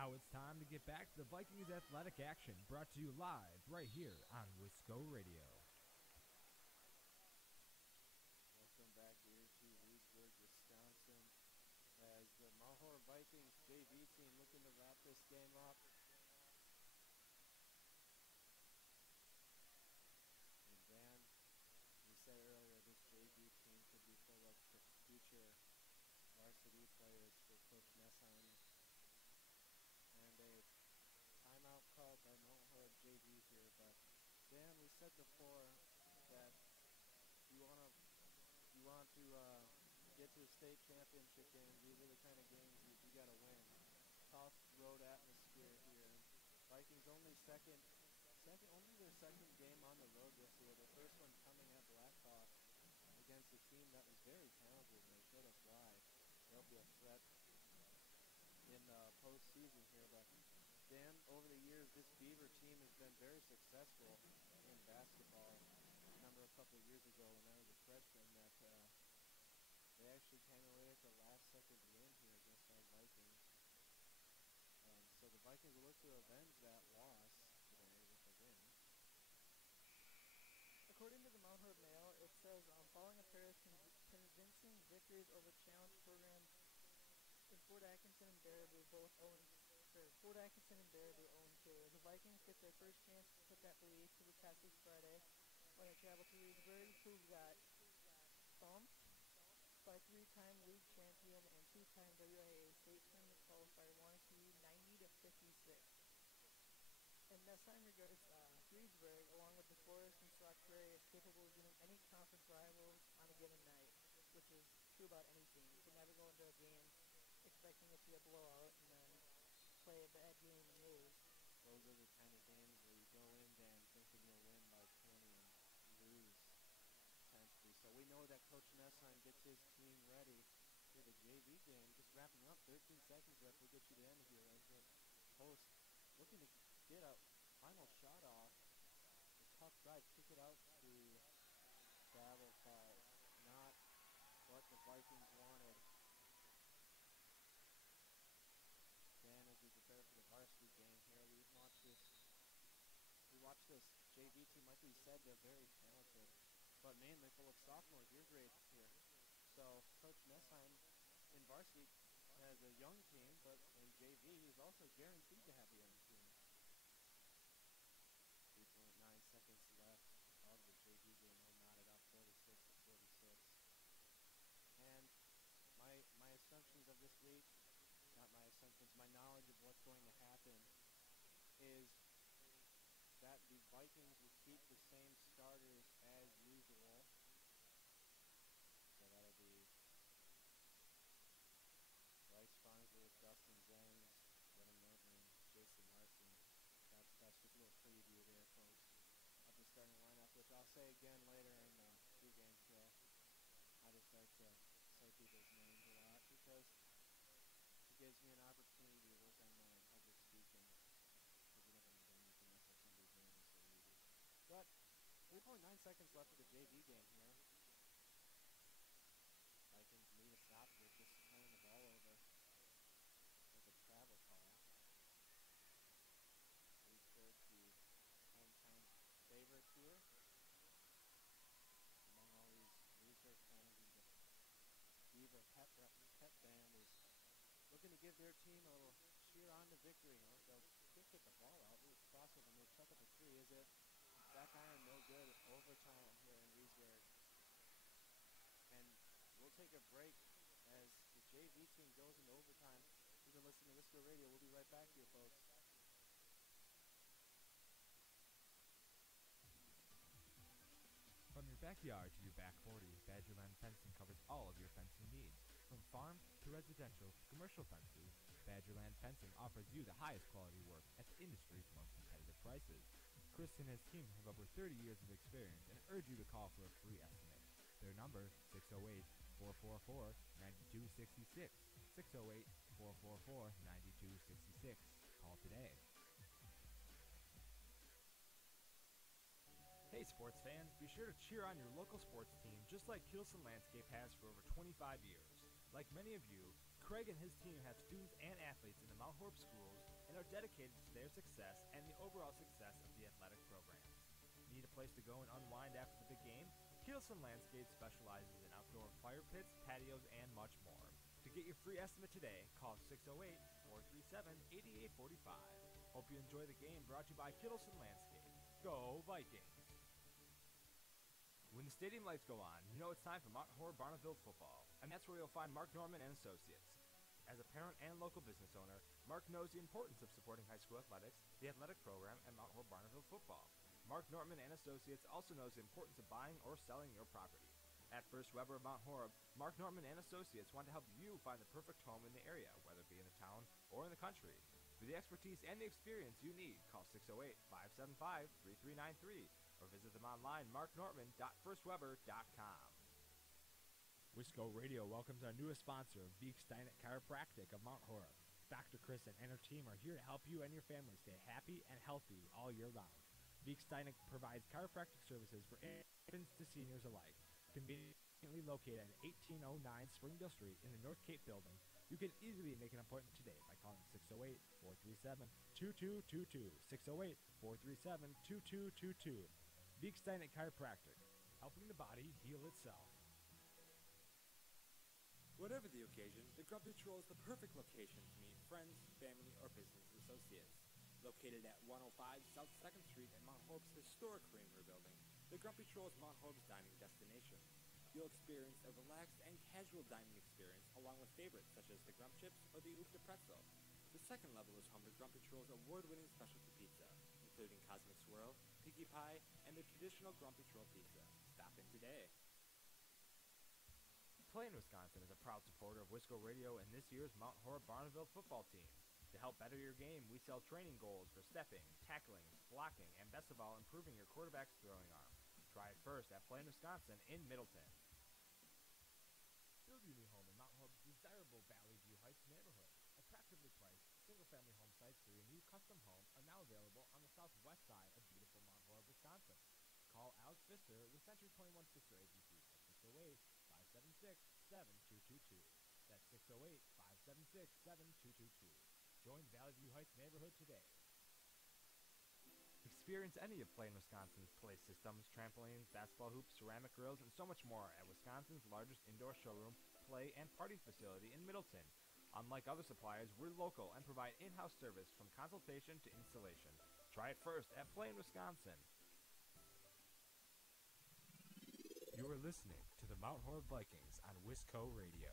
Now it's time to get back to the Vikings athletic action, brought to you live right here on Wisco Radio. Welcome back here to Reedsburg, Wisconsin, as the Mount Horeb Vikings JV team looking to wrap this game up. And Dan, you said earlier this JV team could be full of future varsity players for Coach Nessheim. And a timeout called by Mount Horeb JV here. But Dan, we said before that you want to get to a state championship game. These are the kind of games you got to win. Tough road atmosphere here. Vikings only their second game on the road this year. Their first one coming at Blackhawk against a team that was very talented, and they showed us why. They'll be a threat in the postseason here. But Dan, over the years, this Beaver team has been very successful in basketball. I remember a couple of years ago when I was a freshman that they actually came away with the last-second win here against our Vikings. So the Vikings will look to avenge that loss today with a win. According to the Mount Horeb Mail, it says, following a pair of convincing victories over challenge programs in Fort Atkinson and Baraboo, Fort Atkinson and Baraboo 0-2. The Vikings get their first chance to put that belief to the test this Friday when they travel to Reedsburg, who got thumped by three-time league champion and two-time WIA state tournament qualifier Wanakee 90-56. And Nessheim regards Reedsburg, along with the Forest and Sauk Prairie, as capable of beating any conference rivals on a given night, which is true about any team. You can never go into a game expecting it to be a blowout and then play a bad game and lose. Those are the kind of games where you go in, Dan, thinking you'll win by 20 and lose potentially. So we know that Coach Nessheim gets his team ready for the JV game. Just wrapping up, 13 seconds left. We'll get you to end here as the host looking to get a final shot off. A tough drive, kick it out to travel calls. Not what the Vikings wanted. Dan, as we prepare for the varsity game here, we watch this JV team. Like we said, they're very talented, but mainly full of sophomores, your grades here. So Coach Nessheim in varsity has a young team, but in JV he's also guaranteed to have a young team. 3.9 seconds left of the JV game. We'll knot it up 46-46. And my assumptions of this week, not my assumptions, my knowledge of what's going to happen is that the Vikings will keep the same starters as usual. So that'll be Bryce Farnsworth, Dustin Zengs, Brennan Norton, Jason Larson. That's just a little preview there, folks, of the starting lineup, which I'll say again later in the pregame show. I just like to say people's names a lot because it gives me an opportunity to work on my public speaking, because you never know when you can mess up somebody's name so easy. But 3.9 seconds left of the JV game here. Vikings need a stoppage, just turning the ball over with a travel call. Reedsburg, the hometown favorite here. Among all these Reedsburg fans, and the Beaver pep band is looking to give their team a little cheer on to victory. They'll kick the ball out. Little crossover move, chuck up a three. Is it back iron? No good. Overtime here in Reedsburg. And we'll take a break as the JV team goes into overtime. You've been listening to Wisco Radio. We'll be right back here, folks. From your backyard to your back 40, Badgerland Fencing covers all of your fencing needs. From farm to residential to commercial fences, Badgerland Fencing offers you the highest quality work at the industry's most competitive prices. Chris and his team have over 30 years of experience and urge you to call for a free estimate. Their number, 608-444-9266, 608-444-9266. Call today. Hey sports fans, be sure to cheer on your local sports team just like Kielson Landscape has for over 25 years. Like many of you, Craig and his team have students and athletes in the Mount Horeb schools and are dedicated to their success and the overall success of the athletic programs. Need a place to go and unwind after the big game? Kittleson Landscape specializes in outdoor fire pits, patios, and much more. To get your free estimate today, call 608-437-8845. Hope you enjoy the game, brought to you by Kittleson Landscape. Go Vikings! When the stadium lights go on, you know it's time for Mount Horeb Barneville football, and that's where you'll find Mark Norman and Associates. As a parent and local business owner, Mark knows the importance of supporting high school athletics, the athletic program, and Mount Horeb Barneville football. Mark Norman and Associates also knows the importance of buying or selling your property. At First Weber of Mount Horeb, Mark Norman and Associates want to help you find the perfect home in the area, whether it be in the town or in the country. For the expertise and the experience you need, call 608-575-3393 or visit them online, marknorman.firstweber.com. Wisco Radio welcomes our newest sponsor, Veek Steinet Chiropractic of Mount Horeb. Dr. Chris and her team are here to help you and your family stay happy and healthy all year round. Veek Steinet provides chiropractic services for infants to seniors alike. Conveniently located at 1809 Springdale Street in the North Cape building, you can easily make an appointment today by calling 608-437-2222, 608-437-2222. Veek Steinet Chiropractic, helping the body heal itself. Whatever the occasion, the Grumpy Troll is the perfect location to meet friends, family, or business associates. Located at 105 South 2nd Street in Mount Horeb's historic Creamery building, the Grumpy Troll is Mount Horeb's dining destination. You'll experience a relaxed and casual dining experience along with favorites such as the Grump Chips or the Oop de Pretzel. The second level is home to Grumpy Troll's award-winning specialty pizza, including Cosmic Swirl, Piggy Pie, and the traditional Grumpy Troll pizza. Stop in today. PlayN Wisconsin is a proud supporter of Wisco Radio and this year's Mount Horeb Barneville football team. To help better your game, we sell training goals for stepping, tackling, blocking, and best of all, improving your quarterback's throwing arm. Try it first at PlayN Wisconsin in Middleton. Build your new home in Mount Horeb's desirable Valley View Heights neighborhood. Attractively priced, single-family home sites for your new custom home are now available on the southwest side of beautiful Mount Horeb, Wisconsin. Call Alex Pfister with Century 21 Pfister Agency at 608-576-7222. That's 608-576-7222. Join Valley View Heights neighborhood today. Experience any of PlayN Wisconsin's play systems, trampolines, basketball hoops, ceramic grills, and so much more at Wisconsin's largest indoor showroom, play, and party facility in Middleton. Unlike other suppliers, we're local and provide in-house service from consultation to installation. Try it first at PlayN Wisconsin. You are listening to the Mount Horeb Vikings on Wisco Radio.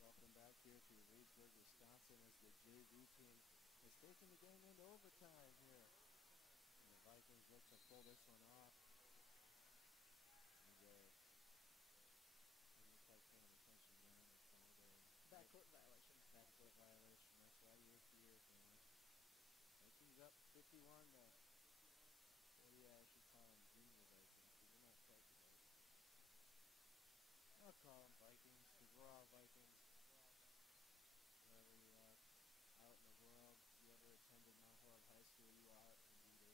Welcome back here to Reedsburg, Wisconsin, as the JV team is taking the game into overtime here. And the Vikings look to pull this one off. And it looks like paying attention down the side there. Backcourt violation. Backcourt violation. That's why you're here, man. Vikings up 51 to, well, yeah, I should call them junior Vikings because they're not quite the Vikings. I'll call them Vikings because we're all Vikings. Wherever you are out in the world, if you ever attended Mount Horeb High School, you are indeed a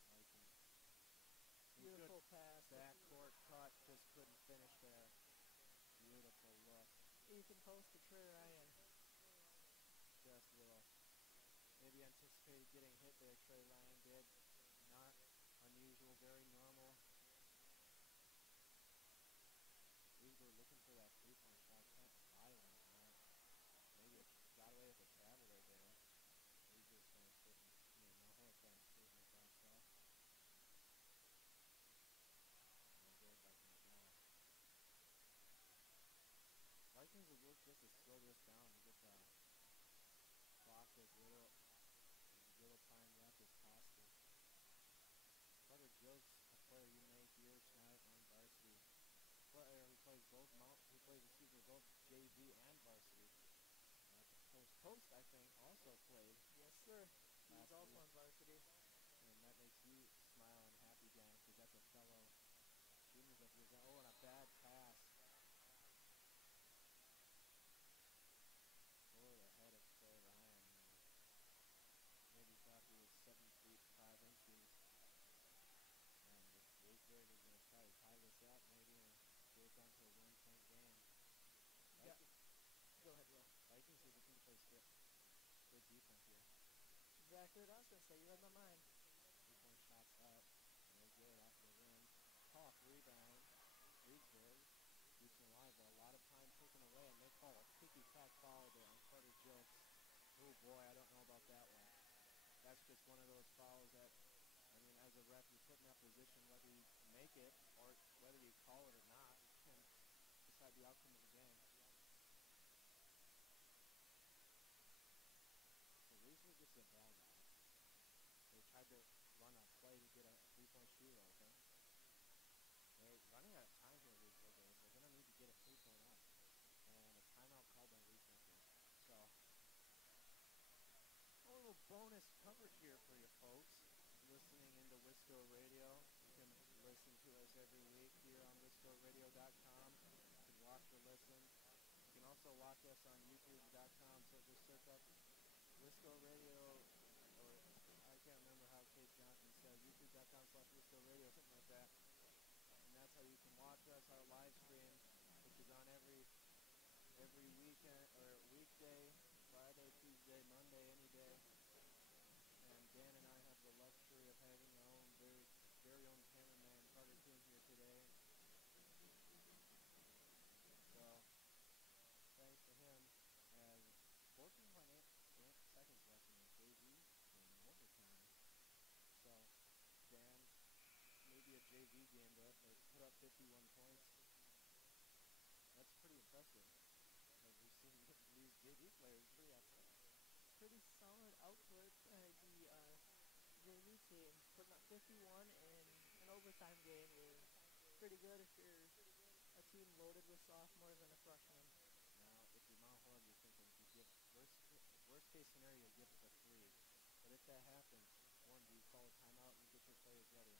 Viking. Beautiful pass. Backcourt cut, just couldn't finish there. Beautiful look. Ethan Post to Trey Ryan. Just little. Maybe anticipated getting hit there. Trey Ryan did. Not unusual, very normal. Reedsburg looking for that three-point shot. Kind of violent on that. Maybe it got away with a travel right there. Reedsburg fans couldn't, Mount Horeb fans couldn't make that shot. No good, Vikings ball. Vikings would look just to slow this down and get the clock as little time left as possible. Carter Jokes, a player you may hear tonight on varsity. Player who plays both both JV and varsity. Post, I think, also played. Yes, sir. He's also on varsity. And that makes you smile and happy, Dan, because that's a fellow juniors up here. Oh, and a bad pass. Over the head of Trey Ryan. Maybe thought he was 7 feet 5 inches. And Reedsburg is going to try to tie this up maybe and get it down to a 1-point game. boy, I don't know about that one. That's just one of those fouls that, I mean, as a ref, you're put in that position whether you make it or whether you call it or not can decide the outcome of the game. So Reedsburg gets the ball back. They tried to run a play to get a three-point shooter open. They're running out of time here, Reedsburg. They're going to need to get a three-point up. And a timeout called by Reedsburg here. So a little bonus coverage here for you folks listening into Wisco Radio. You can listen to us every week here on wiscoradio.com. You can watch or listen. You can also watch us on youtube.com. So just search up Wisco Radio, or I can't remember how Kate Johnson says, youtube.com/Wisco Radio, something like that. And that's how you can watch us, our live stream, which is on every weekend or weekday, Friday, Tuesday, Monday, any day. And Dan and I have the luxury of having our own very own cameraman, Carter Kuhn, here today. So thanks to him. As 14.8 seconds left in the JV game in overtime. So Dan, maybe a JV game, but they put up 51 points. That's pretty impressive. As we've seen these JV players, pretty athletic. Pretty solid output. The JV team putting up 51 in an overtime game is pretty good if you're a team loaded with sophomores and a freshman. Now, if you're Mount Horeb, you're thinking you give worst case scenario, you give up a 3. But if that happens, one, do you call a timeout and get your players ready?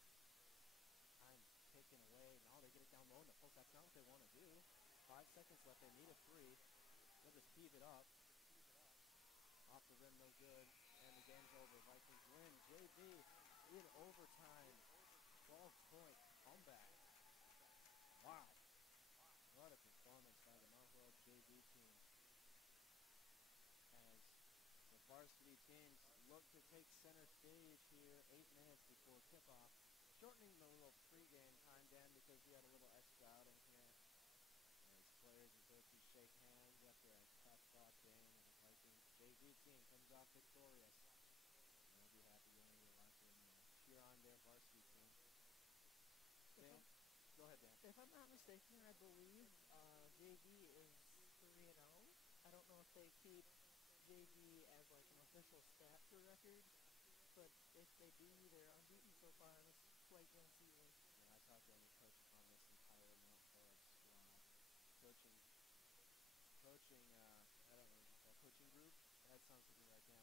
Time taken away. Now they get it down low in the post. That's not what they want to do. 5 seconds left. They need a 3. They'll just heave it up. Off the rim, no good. And the game's over. Vikings win. JV in overtime. 12-point comeback. Wow. What a performance by the Mount Horeb JV team. As the varsity teams look to take center stage here 8 minutes before tip-off. Shortening the little pregame time, Dan, because we had a little extra outing here. As players and coaches shake hands after a tough-fought game, and the Vikings JV team comes off victorious. And they'll be happy going to the locker room and cheer on their varsity team. Dan? Go ahead, Dan. If I'm not mistaken, I believe JV is 3-0. I don't know if they keep JV as like an official stat for record, but if they do, they're unbeaten so far in this quite young season. And I talked to any coach on this entire Mount Horeb squad. Coaching, I don't know what you call it, coaching group? That sounds something right, Dan.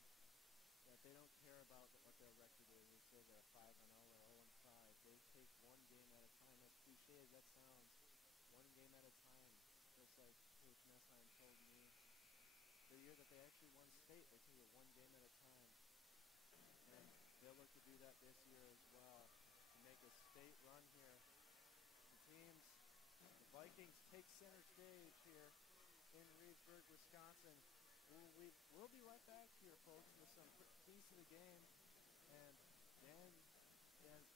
That they don't care about what their record is. They say they're 5-0 or 0-5. They take one game at a time. As cliche as that sounds, one game at a time. Just like Coach Messheim told me the year that they actually won state, they took it one game at a time. And they'll look to do that this year as well, to make a state run here. The Vikings take center stage here in Reedsburg, Wisconsin. We'll be right back here, folks, with some keys to the game and Dan's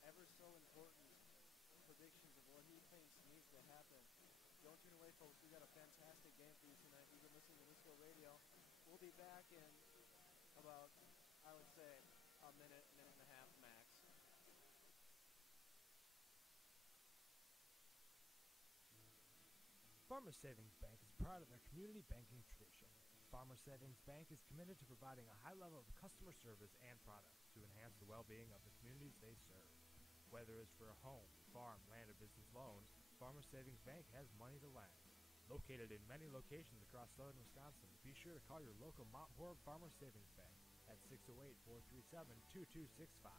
ever so important predictions of what he thinks needs to happen. Don't turn away, folks. We got a fantastic game for you tonight. You've been listening to Wisco Radio. We'll be back in about, I would say, a minute and a half max. Farmers Savings Bank is proud of their community banking tradition. Farmers Savings Bank is committed to providing a high level of customer service and products to enhance the well-being of the communities they serve. Whether it's for a home, farm, land, or business loan, Farmers Savings Bank has money to lend. Located in many locations across southern Wisconsin, be sure to call your local Mount Horeb Farmers Savings Bank at 608-437-2265.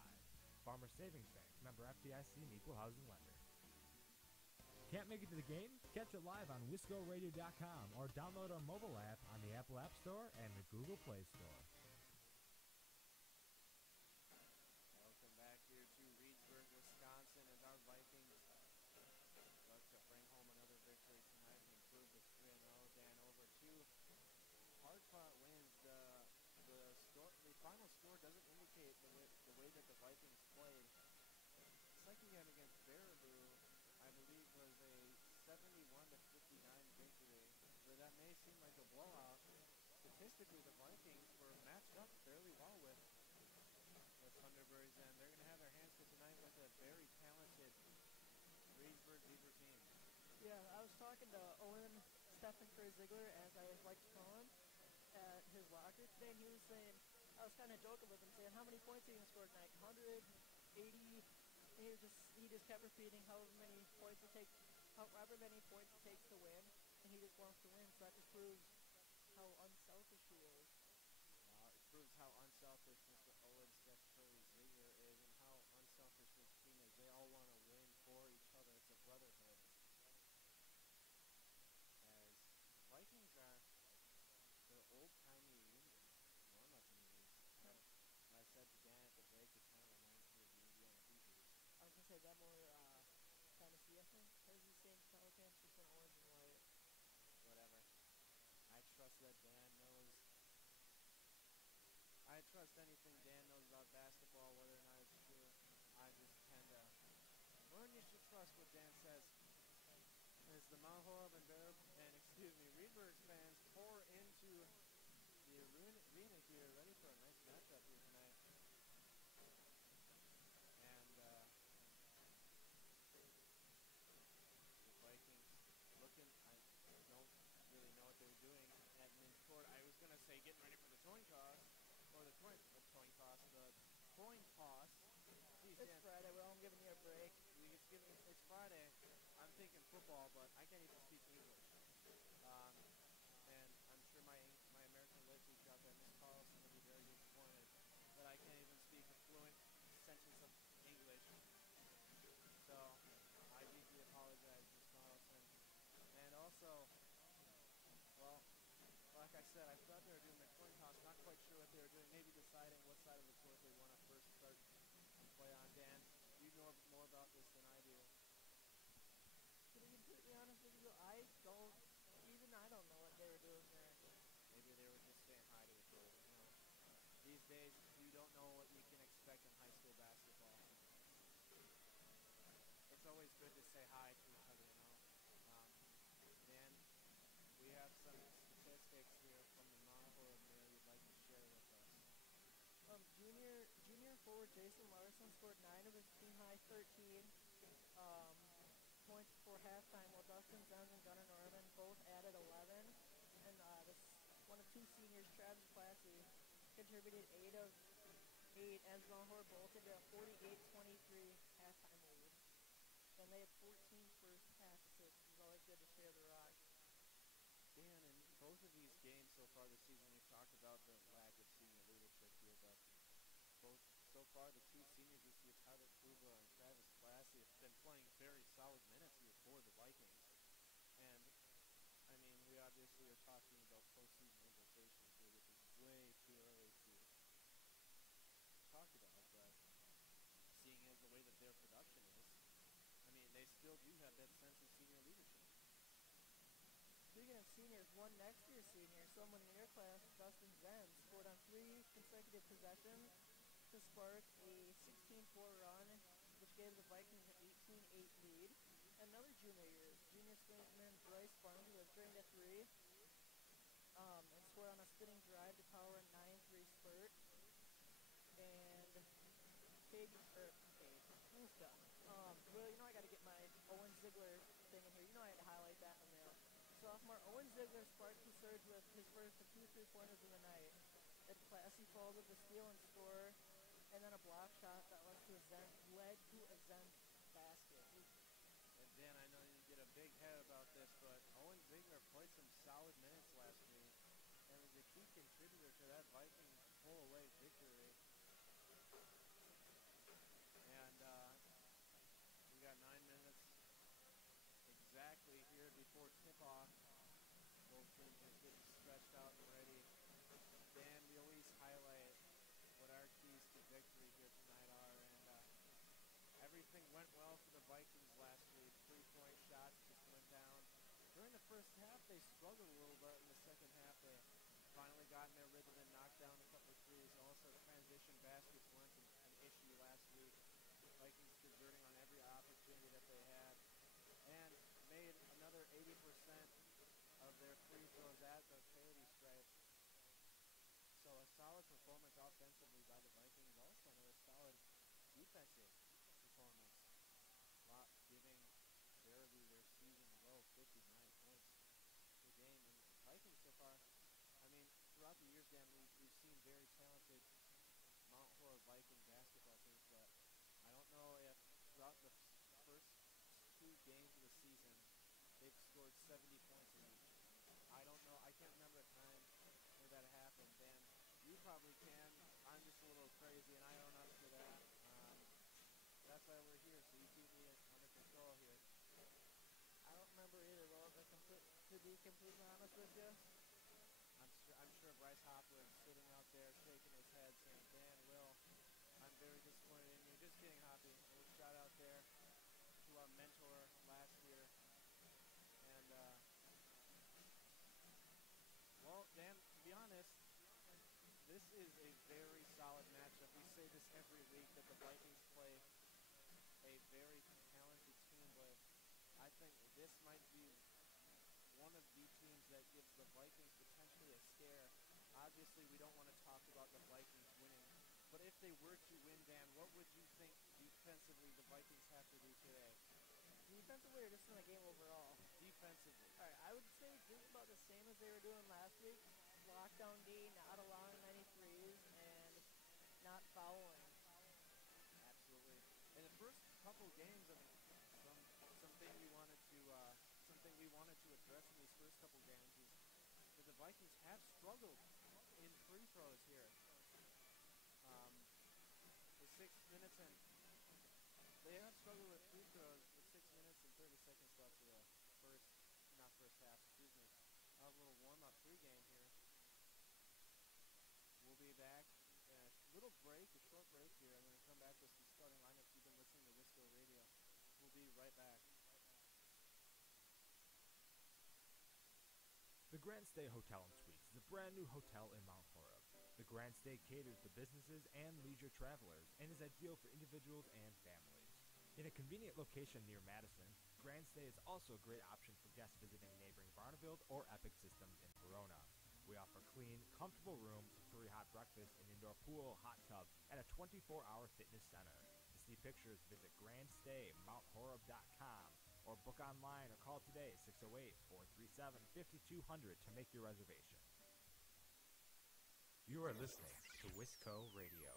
Farmers Savings Bank, member FDIC and equal housing lender. Can't make it to the game? Catch it live on WiscoRadio.com or download our mobile app on the Apple App Store and the Google Play Store. Welcome back here to Reedsburg, Wisconsin, as our Vikings look to bring home another victory tonight and improve this 3-0. Dan, over 2 hard-fought wins. The final score doesn't indicate the way that the Vikings played. Second game against Baraboo, I believe, was a 71-59 victory. Where that may seem like a blowout, statistically the Vikings were matched up fairly well with Thunderbergs, and they're going to have their hands full tonight with a very talented Reedsburg Beaver team. Yeah, I was talking to Owen Stephen Curry Ziegler, as I like to call him, at his locker today, and he was saying, I was kind of joking with him, saying, how many points are you going to score tonight? 180. And he just kept repeating however many points it takes to win, and he just wants to win. So that just proves how unselfish he is. It proves how unselfish Mr. Owen Steph Curry Ziegler is, and how unselfish this team is. They all want to win for each other. It's a brotherhood. As the Vikings are their old-timey reunion. Norma to me is kind of, what I said to Dan at the break, it kind of reminds me of the Indiana Hoosiers. I was going to say that more Tennessee, I think, has the same color pants, just in orange and white. Whatever. I trust that Dan knows. I trust anything Dan knows about basketball, whether or not it's true. I just tend to learn you should trust what Dan says. As the Mount Horeb and Reedsburg fans pour into the arena here, ready for a nice matchup here tonight. And the Vikings looking, I don't really know what they're doing at midcourt. I was going to say getting ready for the coin toss, or the coin toss. Jeez, It's Dan, Friday. Well, I'm giving you a break. it's Friday. I'm thinking football, but I can't even speak English. And I'm sure my American listeners out there, Miss Carlson, will be very disappointed that I can't even speak a fluent sentence of English. So I deeply apologize, Miss Carlson. And also, well, like I said, I thought they were doing the coin toss. Not quite sure what they were doing. Maybe deciding what side of the court they want to first start and play on. Dan, you know more about this than I do. To be completely honest with you, I don't know what they were doing there. Maybe they were just saying hi to each other. These days, you don't know what you can expect in high school basketball. It's always good to say hi to each other, Dan, we have some statistics here from the Mount Horeb mirror you'd like to share with us. Junior forward Jason Larson scored 9 of his team high 13 points before halftime, while Dustin Zenz and Gunnar Norman both added 11. And one of 2 seniors, Travis Classy, contributed 8 of 8 as Mount Horeb bolted a 48-23 halftime lead. And they had 14 first half assists. It was always good to share the rock. Dan, in both of these games so far this season, we've talked about the lack of senior leadership here, but so far the 2 seniors this year, Tyler Kluba and Travis Classy, have been playing very solid minutes here for the Vikings. And, I mean, we obviously are talking about postseason implications here, which is way too early to talk about, but seeing as the way that their production is, I mean, they still do have that sense of senior leadership. Speaking of seniors, one next year's senior, someone in your class, Dustin Zenz, scored on 3 consecutive possessions to spark a 16-4 run, which gave the Vikings an 18-8 lead. Another junior swingman Bryce Barnes was drained a 3 and scored on a spinning drive to power a 9-3 spurt. And Ufka. Well, I got to get my Owen Ziegler thing in here. I had to highlight that in there. Sophomore Owen Ziegler sparked the surge with his first of 2 3-pointers of the night. Ed Classy followed with a steal and score, and then a block shot that led to a Zenz basket. And Dan, I know you get a big head about this, but Owen Ziegler played some solid minutes last week and was a key contributor to that Viking pull-away victory. And we got 9 minutes exactly here before tip-off. Both teams are getting stretched out and ready. Dan, we always highlight what our keys to victory here tonight are, and everything went well for the Vikings last week. 3-point shots just went down. During the first half, they struggled a little bit. In the second half, they finally got in their rhythm and knocked down a couple of threes. Also, transition baskets weren't an issue last week. Vikings converting on every opportunity that they had, and made another 80% of their free throws at the parity stripe. So a solid performance offensively by the Vikings. Also another solid defensive performance, giving barely their season low 59 points per game. And the Vikings so far, I mean, throughout the years, Dan, we've seen very talented Mount Horeb Viking basketball teams, but I don't know if throughout the first two games of the season, they've scored 70 points in each. I don't know. I can't remember a time where that happened. Dan, you probably can. I'm just a little crazy, and I own up to that. That's why we're here, so you keep me under control here. I don't remember either, well, to be completely honest with you. I'm sure Bryce Hopwood sitting out there shaking his head saying, Dan, Will, I'm very disappointed in you. Just kidding, Hoppy. A little shout out there to our mentor last year. And, well, Dan, to be honest, this is a very solid matchup. We say this every week that the Vikings play a very talented team, but I think this might be one of the teams that gives the Vikings potentially a scare. Obviously, we don't want to talk about the Vikings winning, but if they were to win, Dan, what would you think defensively the Vikings have to do today? Defensively or just in the game overall? Defensively. All right, I would say just about the same as they were doing last week. Lockdown D, not allowing 93s, and not fouling. Absolutely. In the first couple games, I mean, something we wanted to address in these first couple games is that the Vikings have struggled in free throws here. The 6 minutes and they have struggled with free throws with 6 minutes and 30 seconds left of the first half, excuse me. A little warm-up pregame here. We'll be back in a little break, a short break here. I'm going to come back with some starting lineups. You've been listening to Wisco Radio. We'll be right back. The GrandStay Hotel and Suites is a brand new hotel in Mount Horeb. The GrandStay caters to businesses and leisure travelers and is ideal for individuals and families. In a convenient location near Madison, GrandStay is also a great option for guests visiting neighboring Barneveld or Epic Systems in Verona. We offer clean, comfortable rooms, free hot breakfast, an indoor pool, hot tub, and a 24-hour fitness center. To see pictures, visit GrandStayMountHoreb.com or book online or call today 608-437-5200 to make your reservation. You are listening to Wisco Radio.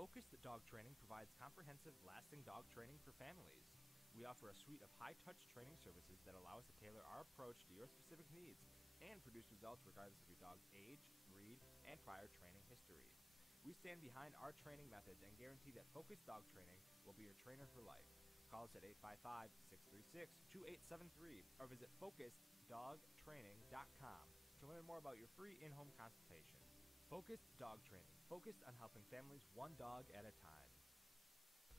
Focused Dog Training provides comprehensive, lasting dog training for families. We offer a suite of high-touch training services that allow us to tailor our approach to your specific needs and produce results regardless of your dog's age, breed, and prior training history. We stand behind our training methods and guarantee that Focused Dog Training will be your trainer for life. Call us at 855-636-2873 or visit FocusedDogTraining.com to learn more about your free in-home consultation. Focused Dog Training, focused on helping families one dog at a time.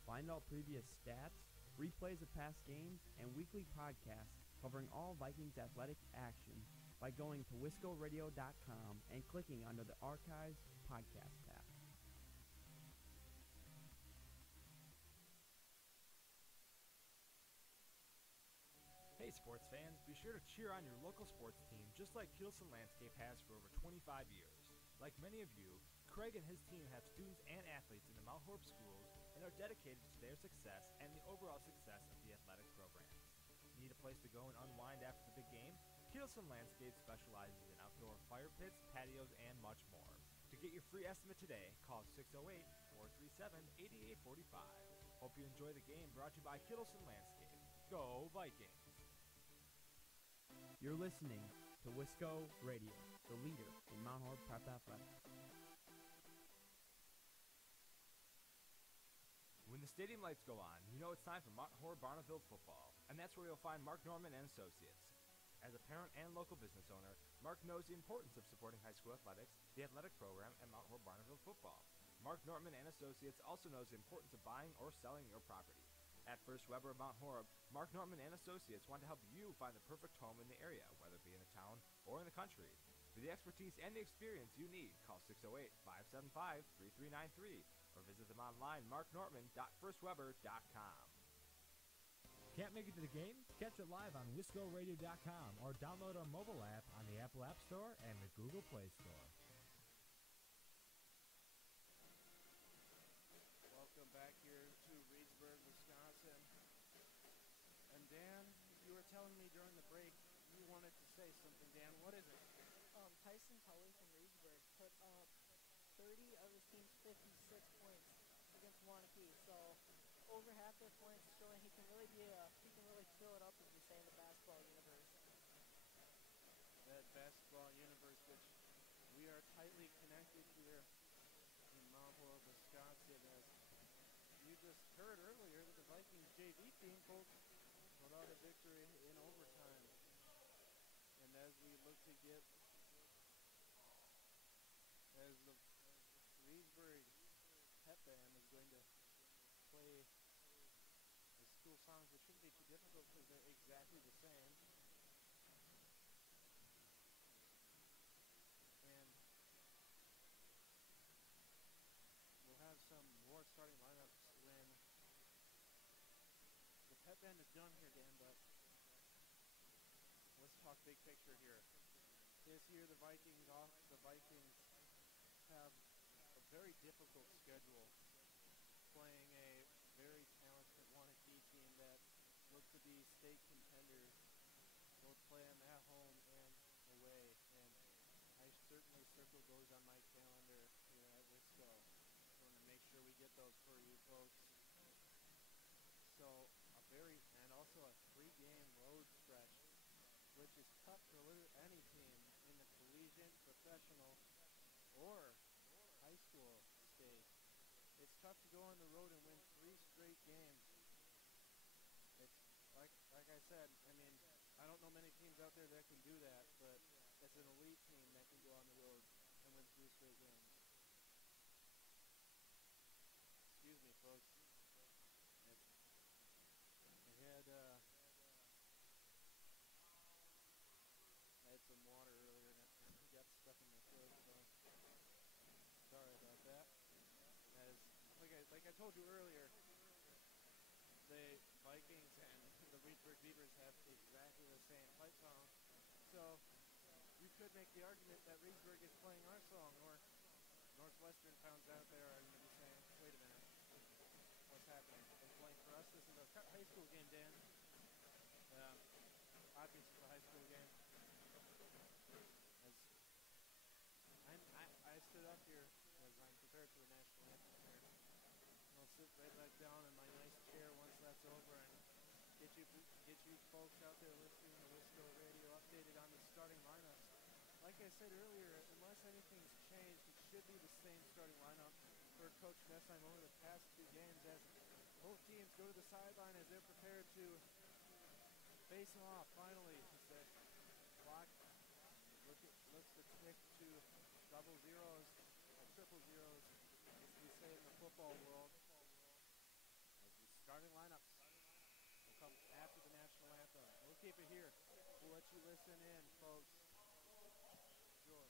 Find all previous stats, replays of past games, and weekly podcasts covering all Vikings athletic action by going to WiscoRadio.com and clicking under the Archives podcast tab. Hey sports fans, be sure to cheer on your local sports team just like Kielson Landscape has for over 25 years. Like many of you, Craig and his team have students and athletes in the Mount Horeb schools and are dedicated to their success and the overall success of the athletic programs. Need a place to go and unwind after the big game? Kielson Landscape specializes in outdoor fire pits, patios, and much more. To get your free estimate today, call 608-437-8845. Hope you enjoy the game, brought to you by Kielson Landscape. Go Vikings! You're listening to Wisco Radio, the leader in Mount Horeb Prep Athletics. When the stadium lights go on, you know it's time for Mount Horeb Barneveld football, and that's where you'll find Mark Norman and Associates. As a parent and local business owner, Mark knows the importance of supporting high school athletics, the athletic program, and Mount Horeb Barneveld football. Mark Norman and Associates also knows the importance of buying or selling your property. At First Weber of Mount Horeb, Mark Norman and Associates want to help you find the perfect home in the area, whether it be in the town or in the country. For the expertise and the experience you need, call 608-575-3393 or visit them online, marknorman.firstweber.com. Can't Can't make it to the game? Catch it live on WiscoRadio.com or download our mobile app on the Apple App Store and the Google Play Store. Welcome back here to Reedsburg, Wisconsin. And Dan, you were telling me during the break you wanted to say something. Dan, what is it? Tyson Tully from Reedsburg put up 30 of his team's 56 points against Wanakee. So over half their points showing he can really fill it up, as we say in the basketball universe. That basketball universe, which we are tightly connected here in Mount Horeb, Wisconsin, as you just heard earlier that the Vikings JV team pulled out a victory in overtime. And as we look to get, as the Reedsburg pep band is going to play the school songs, which shouldn't be too difficult because they're exactly the same. And we'll have some more starting lineups when the pep band is done here, Dan, but let's talk big picture here. This year the Vikings have a very difficult schedule, playing a very talented Wanakee team that look to be state contenders. Both play them at home and away, and I certainly circled those on my calendar here at Wisco. Just want to make sure we get those for you folks. So and also a 3-game road stretch, which is tough for any team in the collegiate, professional, or high school stage. It's tough to go on the road and win 3 straight games. It's like I said, I mean, I don't know many teams out there that can do that, but it's an elite team that can go on the road and win 3 straight games. Excuse me, folks. I had some water earlier and it got stuck in my throat, so sorry about that. As like I told you earlier, the Vikings and the Reedsburg Beavers have exactly the same fight song. So you could make the argument that Reedsburg is playing our song, or Northwestern fans out there are going to be saying, wait a minute, what's happening? They're playing for us. This is a high school game, Dan. Obviously it's a high school game. I stood up here as I'm prepared for the national anthem here. I'll sit right back down in my nice chair once that's over and get you folks out there listening to Wisco Radio updated on the starting lineups. Like I said earlier, unless anything's changed, it should be the same starting lineup for Coach Nessheim over the past 2 games, as both teams go to the sideline as they're prepared to face off finally. As the clock looks to tick to double zeros, or triple zeros, as we say in the football world. As the starting lineups will come after the national anthem. We'll keep it here. We'll let you listen in, folks. Enjoy.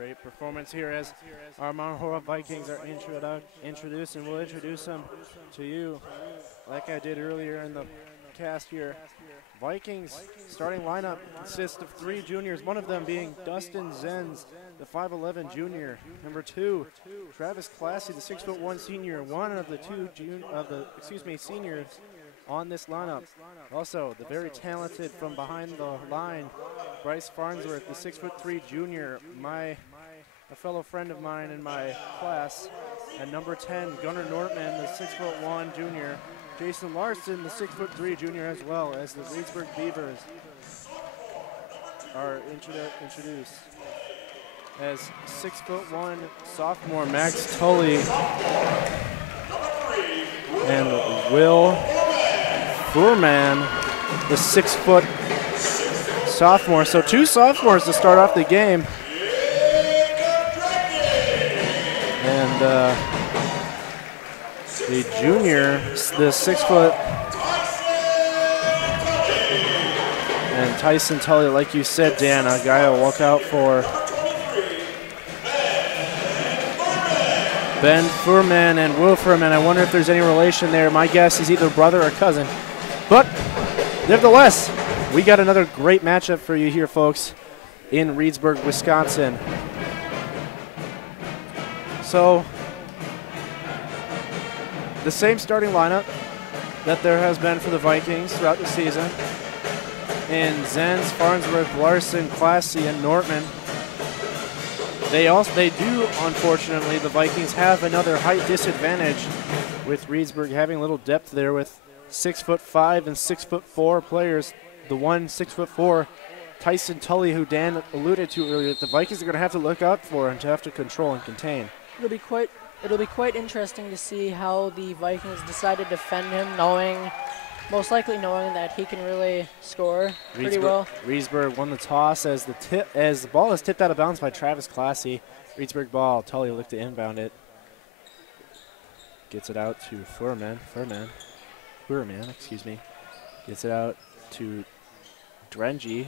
Great performance here as our Mount Horeb Vikings are introduced, and we'll introduce them to you like I did earlier in the cast here. Vikings starting lineup consists of 3 juniors, one of them being Dustin Zenz, the 5'11 junior. Number 2, Travis Classy, the 6'1 senior, one of the seniors on this lineup. Also, the very talented from behind the line, Bryce Farnsworth, the 6'3 junior, a fellow friend of mine in my class. And number 10, Gunnar Nortman, the 6'1 junior. Jason Larson, the 6'3 junior, as well as the Reedsburg Beavers are introduced. As 6'1 sophomore Max Tully and Will Furman, the 6 foot sophomore. So 2 sophomores to start off the game. And the junior, the 6 foot, and Tyson Tully, like you said, Dan, a guy I'll look out for. Ben Furman and Will Furman, I wonder if there's any relation there. My guess is either brother or cousin. But nevertheless, we got another great matchup for you here, folks, in Reedsburg, Wisconsin. So, the same starting lineup that there has been for the Vikings throughout the season. And Zenz, Farnsworth, Larson, Classy, and Nortman. They do, unfortunately, the Vikings have another height disadvantage with Reedsburg having a little depth there with 6'5" and 6'4" players. The one 6'4", Tyson Tully, who Dan alluded to earlier, that the Vikings are going to have to look out for and to have to control and contain. It'll be quite interesting to see how the Vikings decide to defend him, most likely knowing that he can really score pretty well. Reedsburg won the toss as the ball is tipped out of bounds by Travis Classy. Reedsburg ball. Tully looked to inbound it. Gets it out to Furman, excuse me. Gets it out to Drengy.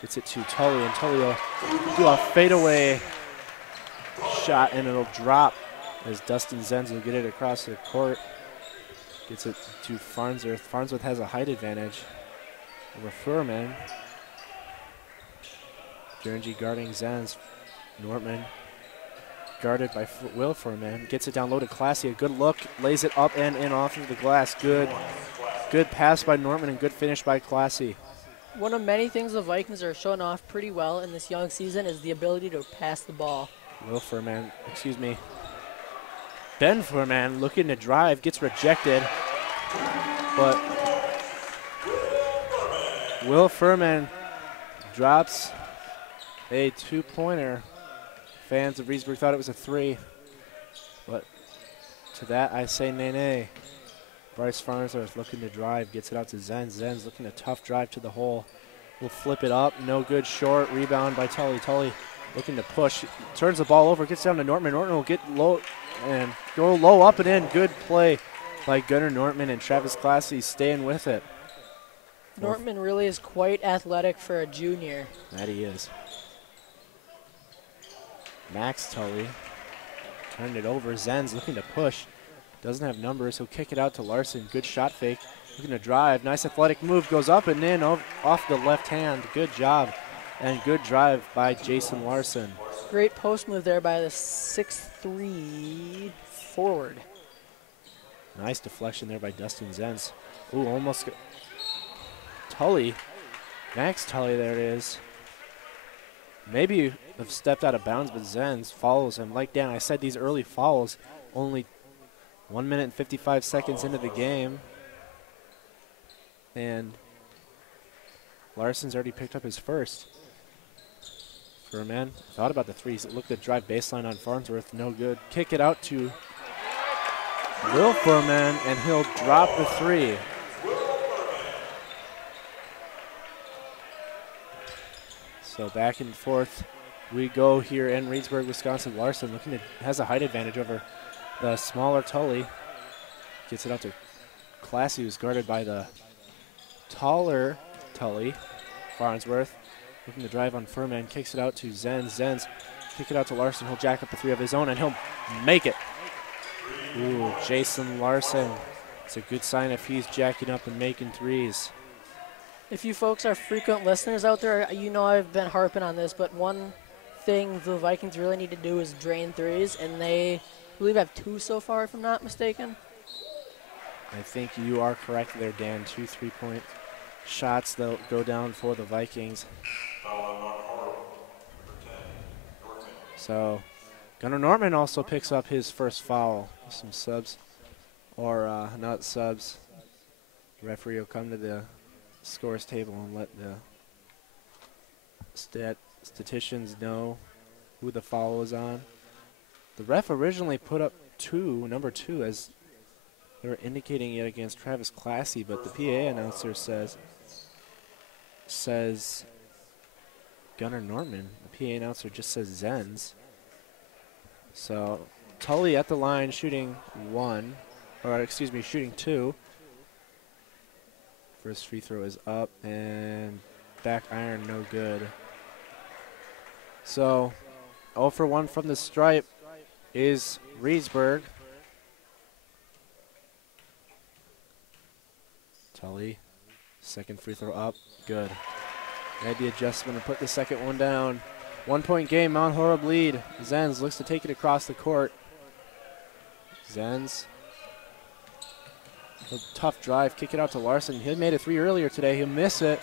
Gets it to Tully, and Tully will do a fadeaway shot, and it'll drop as Dustin Zenz will get it across the court. Gets it to Farnsworth. Farnsworth has a height advantage over Furman. Drengy guarding Zenz. Nortman guarded by Will Furman. Gets it down low to Classy. A good look. Lays it up and in off of the glass. Good pass by Nortman and good finish by Classy. One of many things the Vikings are showing off pretty well in this young season is the ability to pass the ball. Ben Furman looking to drive, gets rejected, but Will Furman drops a 2-pointer. Fans of Reedsburg thought it was a 3, but to that I say nay. Bryce Farnsworth looking to drive, gets it out to Zenz. Zenz looking a tough drive to the hole. Will flip it up, no good, short, rebound by Tully. Tully looking to push, turns the ball over, gets down to Nortman. Nortman will get low and go low, up and in. Good play by Gunnar Nortman, and Travis Classy staying with it. Nortman really is quite athletic for a junior. That he is. Max Tully turned it over. Zenz looking to push. Doesn't have numbers. He'll kick it out to Larson. Good shot fake. Looking to drive. Nice athletic move. Goes up and in off the left hand. Good job. And good drive by Jason Larson. Great post move there by the 6'3" forward. Nice deflection there by Dustin Zenz. Ooh, almost. Tully. Max Tully, there it is. Maybe have stepped out of bounds, but Zenz follows him. Like Dan, I said, these early fouls, only 1 minute and 55 seconds into the game. And Larson's already picked up his first. Furman thought about the threes. Looked at drive baseline on Farnsworth. No good. Kick it out to Will Furman, and he'll drop the 3. So back and forth we go here in Reedsburg, Wisconsin. Larson has a height advantage over the smaller Tully. Gets it out to Classy, who's guarded by the taller Tully. Farnsworth looking to drive on Furman, kicks it out to Zenz. Zenz kick it out to Larson. He'll jack up a three of his own, and he'll make it. Ooh, Jason Larson. It's a good sign if he's jacking up and making threes. If you folks are frequent listeners out there, you know I've been harping on this, but one thing the Vikings really need to do is drain threes, and they, I believe, have 2 so far, if I'm not mistaken. I think you are correct there, Dan. 2 3-point shots that go down for the Vikings. So Gunnar Norman also picks up his first foul. Some subs, or not subs. The referee will come to the scores table and let the statisticians know who the foul was on. The ref originally put up number 2, as they were indicating it against Travis Classy, but the PA announcer says Gunnar Norman. The PA announcer just says Zenz. So Tully at the line shooting 2. First free throw is up, and back iron, no good. So 0 for 1 from the stripe is Reedsburg. Tully, second free throw up, good. Made the adjustment and put the second one down. 1-point game, Mount Horeb lead. Zenz looks to take it across the court. Zenz, a tough drive, kick it out to Larson. He made a 3 earlier today, he'll miss it.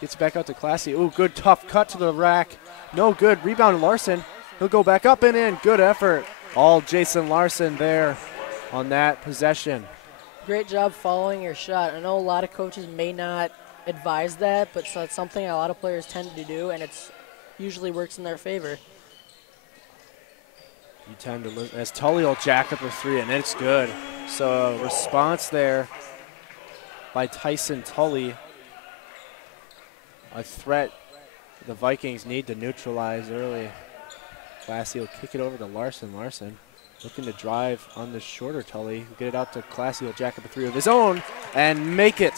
Gets back out to Classy. Ooh, good tough cut to the rack. No good, rebound Larson. He'll go back up and in, good effort. All Jason Larson there on that possession. Great job following your shot. I know a lot of coaches may not advise that, but that's something a lot of players tend to do, and it's usually works in their favor. You tend to listen, as Tully will jack up a 3, and it's good. So a response there by Tyson Tully. A threat the Vikings need to neutralize early. Classy will kick it over to Larson. Larson looking to drive on the shorter Tully. He'll get it out to Classy. He'll jack up a 3 of his own and make it.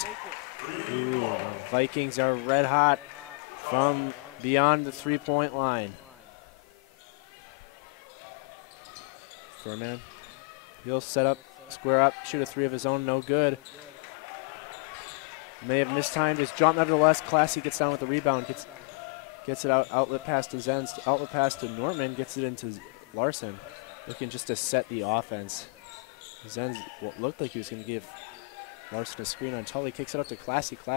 Ooh, the Vikings are red hot from beyond the 3-point line. Furman, he'll set up, square up, shoot a 3 of his own, no good. May have mistimed his jump, nevertheless. Classy gets down with the rebound, gets it out, outlet pass to Zenz, outlet pass to Norman, gets it into Larson, looking just to set the offense. Zenz looked like he was going to give Larson a screen on Tully, kicks it out to Classy, kicks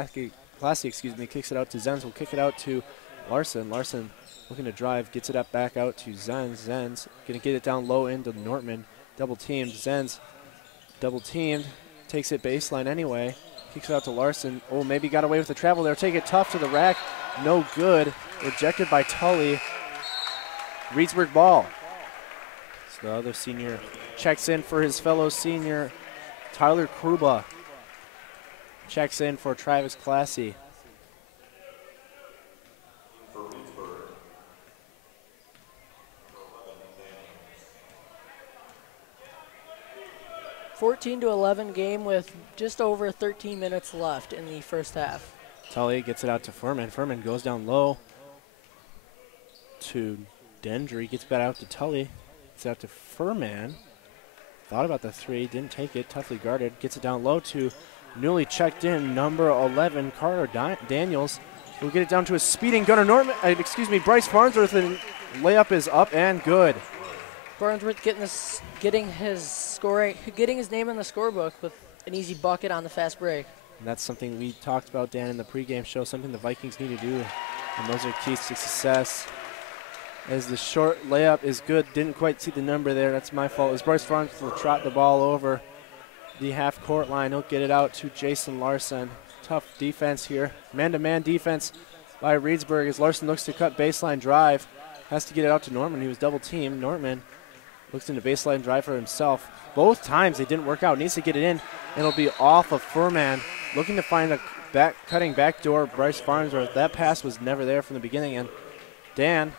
it out to Zenz, will kick it out to Larson. Larson looking to drive, gets it up back out to Zenz. Zenz going to get it down low into Nortman. Double teamed. Zenz double teamed. Takes it baseline anyway. Kicks it out to Larson. Oh, maybe got away with the travel there. Take it tough to the rack. No good. Rejected by Tully. Reedsburg ball. So the other senior checks in for his fellow senior, Tyler Kruba. Checks in for Travis Classy. 14-11 game with just over 13 minutes left in the first half. Tully gets it out to Furman. Furman goes down low to Dendry. Gets back out to Tully. Gets it out to Furman. Thought about the 3, didn't take it. Toughly guarded. Gets it down low to newly checked in number 11, Carter Daniels. We'll get it down to a speeding Gunnar Norman. Bryce Farnsworth, and layup is up and good. Farnsworth getting his name in the scorebook with an easy bucket on the fast break. And that's something we talked about, Dan, in the pregame show, something the Vikings need to do, and those are keys to success. As the short layup is good, didn't quite see the number there. That's my fault. As Bryce Farnsworth will trot the ball over the half-court line, he'll get it out to Jason Larson. Tough defense here. Man-to-man defense by Reedsburg as Larson looks to cut baseline drive. Has to get it out to Norman. He was double-teamed. Norman looks into baseline drive for himself. Both times it didn't work out. Needs to get it in. It'll be off of Furman. Looking to find a cutting backdoor Bryce Farnsworth. That pass was never there from the beginning. And Dan,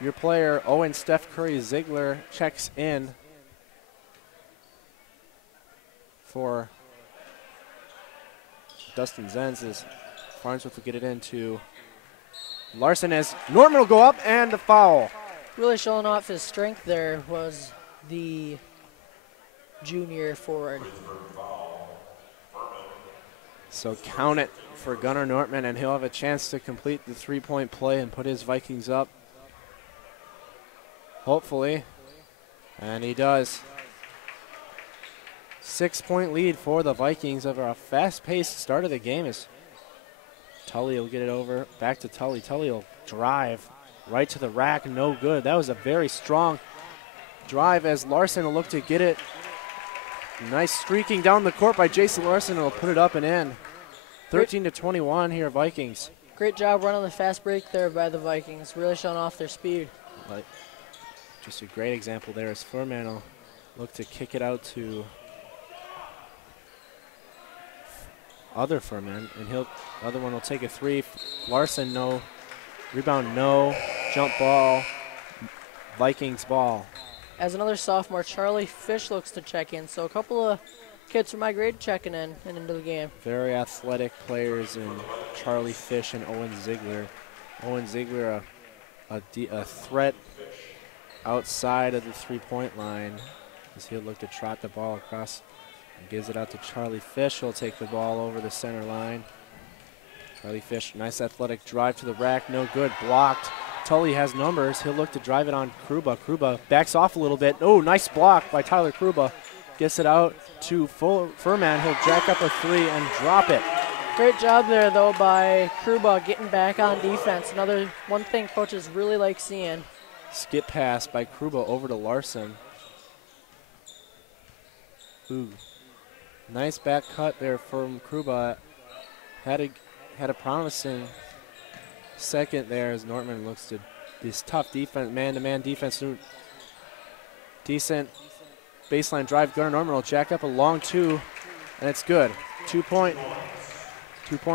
your player, Owen Steph Curry Ziegler, checks in for Dustin Zenz as Farnsworth will get it into Larson as Norman will go up and a foul. Really showing off his strength there was the junior forward. So count it for Gunnar Nortman, and he'll have a chance to complete the three-point play and put his Vikings up. Hopefully. And he does. 6-point lead for the Vikings over a fast-paced start of the game as Tully will get it over. Back to Tully. Tully will drive right to the rack. No good. That was a very strong drive as Larson will look to get it. Nice streaking down the court by Jason Larson. Will put it up and in. 13-21 here, Vikings. Great job running the fast break there by the Vikings. Really showing off their speed. But just a great example there as Furman will look to kick it out to other Furman, and other one will take a three. Larson, no. Rebound, no. Jump ball. Vikings ball. As another sophomore, Charlie Fish looks to check in. So a couple of kids from my grade checking in and into the game. Very athletic players in Charlie Fish and Owen Ziegler. Owen Ziegler, a threat outside of the three-point line as he'll look to trot the ball across and gives it out to Charlie Fish. He'll take the ball over the center line. Charlie Fish, nice athletic drive to the rack, no good, blocked. Tully has numbers. He'll look to drive it on Kruba. Kruba backs off a little bit. Oh, nice block by Tyler Kruba. Gets it out to Furman. He'll jack up a three and drop it. Great job there, though, by Kruba getting back on defense. Another one thing coaches really like seeing. Skip pass by Kruba over to Larson. Ooh. Nice back cut there from Kruba. Had a promising second there as Nortman looks to this tough defense, man-to-man defense. Decent baseline drive. Gunnar Norman will jack up a long two, and it's good. Two-point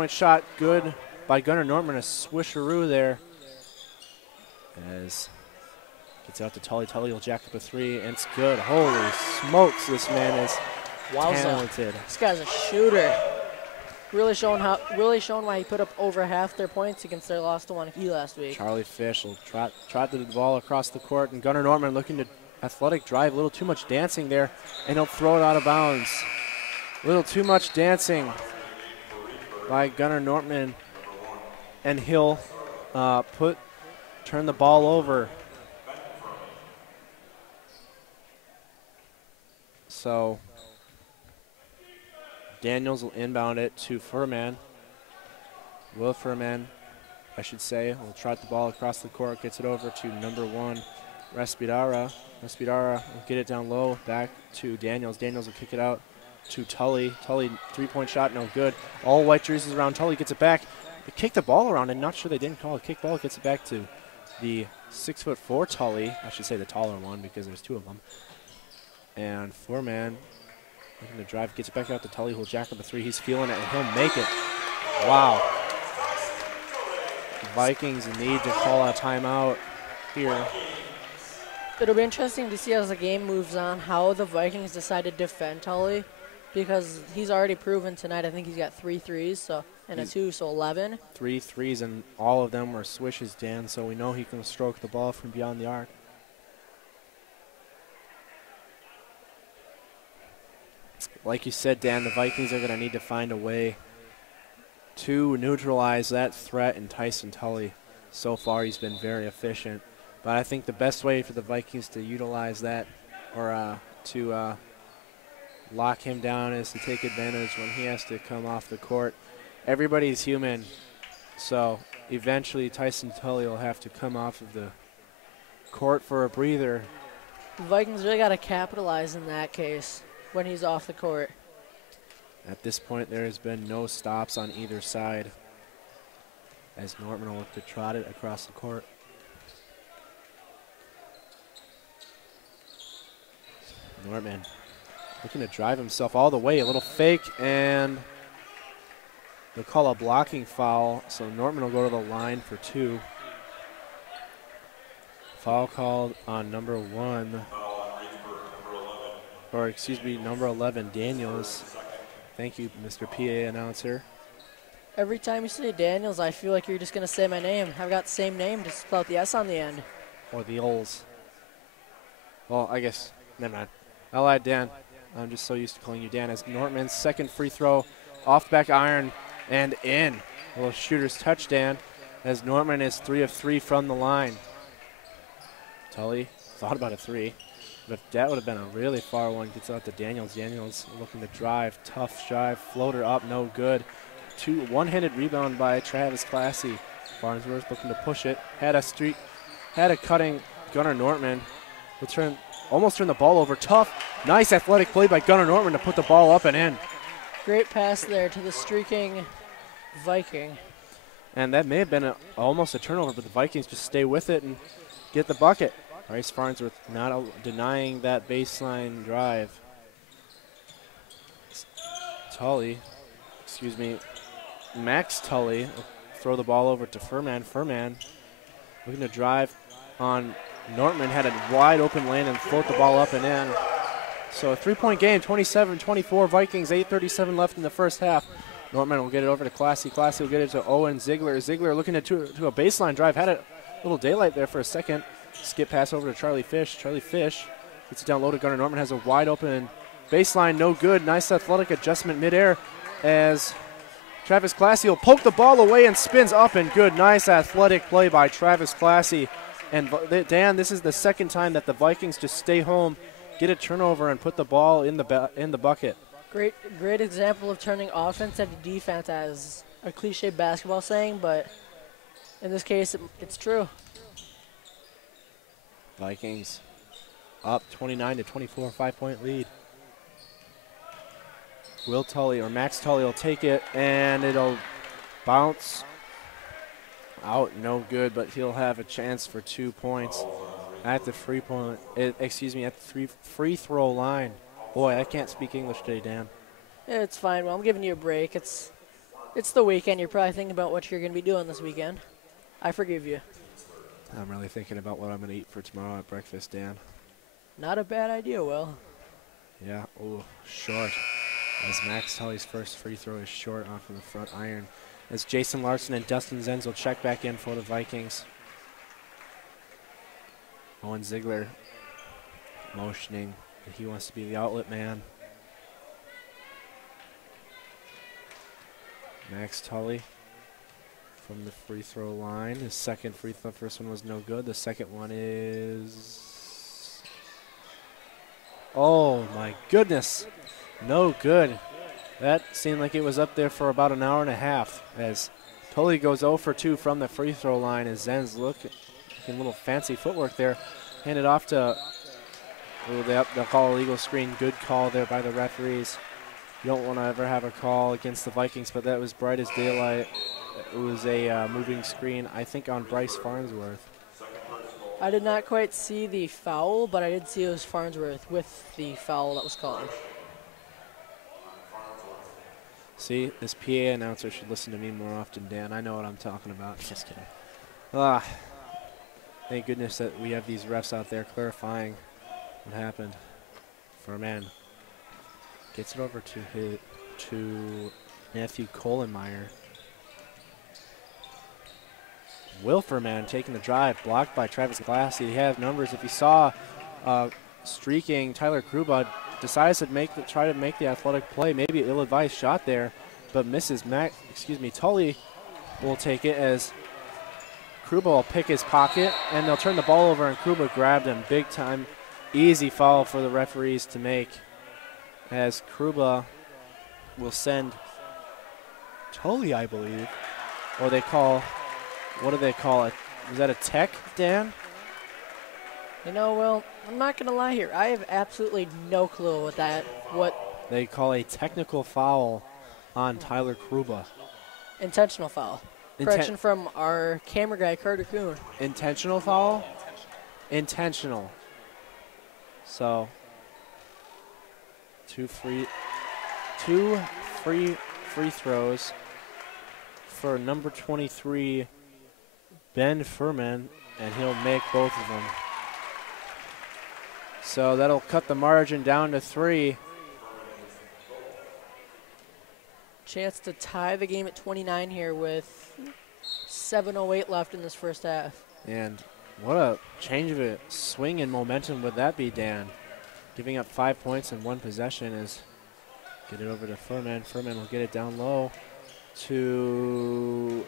shot, good by Gunnar Norman. A swisheroo there as gets out to Tully. Tully will jack up a three, and it's good. Holy smokes, this man is talented. This guy's a shooter. Really showing why he put up over half their points against their loss to Wanakee last week. Charlie Fish will trot the ball across the court, and Gunnar Norman looking to athletic drive. A little too much dancing there, and he'll throw it out of bounds. A little too much dancing by Gunnar Nortman, and he'll turn the ball over. So Daniels will inbound it to Furman. Will Furman, I should say, will trot the ball across the court, gets it over to number 1, Respidara. Respidara will get it down low, back to Daniels. Daniels will kick it out to Tully. Tully, three-point shot, no good. All white jerseys around. Tully gets it back. They kick the ball around. I'm not sure they didn't call a kick ball. Gets it back to the 6'4" Tully. I should say the taller one because there's two of them. And Furman looking to drive, gets it back out to Tully, who'll jack up a three. He's feeling it, and he'll make it. Wow. The Vikings need to call a timeout here. It'll be interesting to see as the game moves on how the Vikings decide to defend Tully, because he's already proven tonight. I think he's got 3 threes and a 2, so 11. 3 threes, and all of them were swishes, Dan, so we know he can stroke the ball from beyond the arc. Like you said, Dan, the Vikings are going to need to find a way to neutralize that threat in Tyson Tully. So far, he's been very efficient. But I think the best way for the Vikings to utilize that or to lock him down is to take advantage when he has to come off the court. Everybody's human, so eventually Tyson Tully will have to come off of the court for a breather. The Vikings really got to capitalize in that case when he's off the court. At this point, there has been no stops on either side as Nortman will look to trot it across the court. Nortman looking to drive himself all the way. A little fake, and they'll call a blocking foul, so Nortman will go to the line for 2. Foul called on number 1. Or excuse me, number 11, Daniels. Thank you, Mr. PA announcer. Every time you say Daniels, I feel like you're just going to say my name. I've got the same name, just without the S on the end. or the Ols. Well, I guess, never mind. I lied, Dan. I'm just so used to calling you Dan. As Nortman's second free throw off the back iron and in. A little shooter's touchdown as Nortman is 3 of 3 from the line. Tully thought about a 3, but that would have been a really far one. Gets out to Daniels. Daniels looking to drive. Tough drive. Floater up. No good. One-handed rebound by Travis Classy. Farnsworth looking to push it. Had a cutting Gunnar Nortman. Almost turned the ball over. Tough. Nice athletic play by Gunnar Nortman to put the ball up and in. Great pass there to the streaking Viking. And that may have been almost a turnover, but the Vikings just stay with it and get the bucket. Bryce Farnsworth not denying that baseline drive. Max Tully will throw the ball over to Furman. Furman looking to drive on Nortman, had a wide open lane and float the ball up and in. So a 3-point game, 27-24 Vikings, 8:37 left in the first half. Nortman will get it over to Classy. Classy will get it to Owen Ziegler. Ziegler looking to a baseline drive. Had a little daylight there for a second. Skip pass over to Charlie Fish. Charlie Fish gets it down low to Gunnar Nortman. Has a wide open baseline. No good. Nice athletic adjustment midair as Travis Classy will poke the ball away and spins up and good. Nice athletic play by Travis Classy. And Dan, this is the second time that the Vikings just stay home, get a turnover, and put the ball in the bucket. Great example of turning offense into defense, as a cliche basketball saying, but in this case, it's true. Vikings up 29-24, 5-point lead. Max Tully will take it, and it'll bounce out, no good, but he'll have a chance for 2 points at the free throw line. Boy, I can't speak English today, Dan. It's fine. Well, I'm giving you a break. It's the weekend. You're probably thinking about what you're going to be doing this weekend. I forgive you. I'm really thinking about what I'm going to eat for tomorrow at breakfast, Dan. Not a bad idea, Will. Yeah, short. As Max Tully's first free throw is short off of the front iron. As Jason Larson and Dustin Zenz will check back in for the Vikings. Owen Ziegler motioning that he wants to be the outlet man. Max Tully from the free throw line. His second free throw, first one was no good. The second one is... oh my goodness. No good. That seemed like it was up there for about an hour and a half as Tully goes 0 for 2 from the free throw line as Zenz looking a little fancy footwork there. Handed off to, they'll call a legal screen. Good call there by the referees. You don't want to ever have a call against the Vikings, but that was bright as daylight. It was a moving screen, I think, on Bryce Farnsworth. I did not quite see the foul, but I did see it was Farnsworth with the foul that was called. See, this PA announcer should listen to me more often, Dan. I know what I'm talking about. Just kidding. Thank goodness that we have these refs out there clarifying what happened. Furman gets it over to Matthew Kohlenmeyer. Will Furman taking the drive, blocked by Travis Classy. He has numbers. If you saw streaking Tyler Kruba, decides to try to make the athletic play. Maybe an ill-advised shot there, but misses. Tully will take it as Kruba will pick his pocket, and they'll turn the ball over, and Kruba grabbed him. Big time, easy foul for the referees to make, as Kruba will send Tully, I believe, or they call, what do they call it? Was that a tech, Dan? You know, well, I'm not going to lie here. I have absolutely no clue what they call a technical foul on Tyler Kruba. Intentional foul. Correction from our camera guy, Carter Kuhn. Intentional foul? Intentional. So, two free throws for number 23, Ben Furman, and he'll make both of them. So that'll cut the margin down to 3. Chance to tie the game at 29 here with 7:08 left in this first half. And What a change of a swing in momentum would that be, Dan? Giving up 5 points in one possession is get it over to Furman. Furman will get it down low to,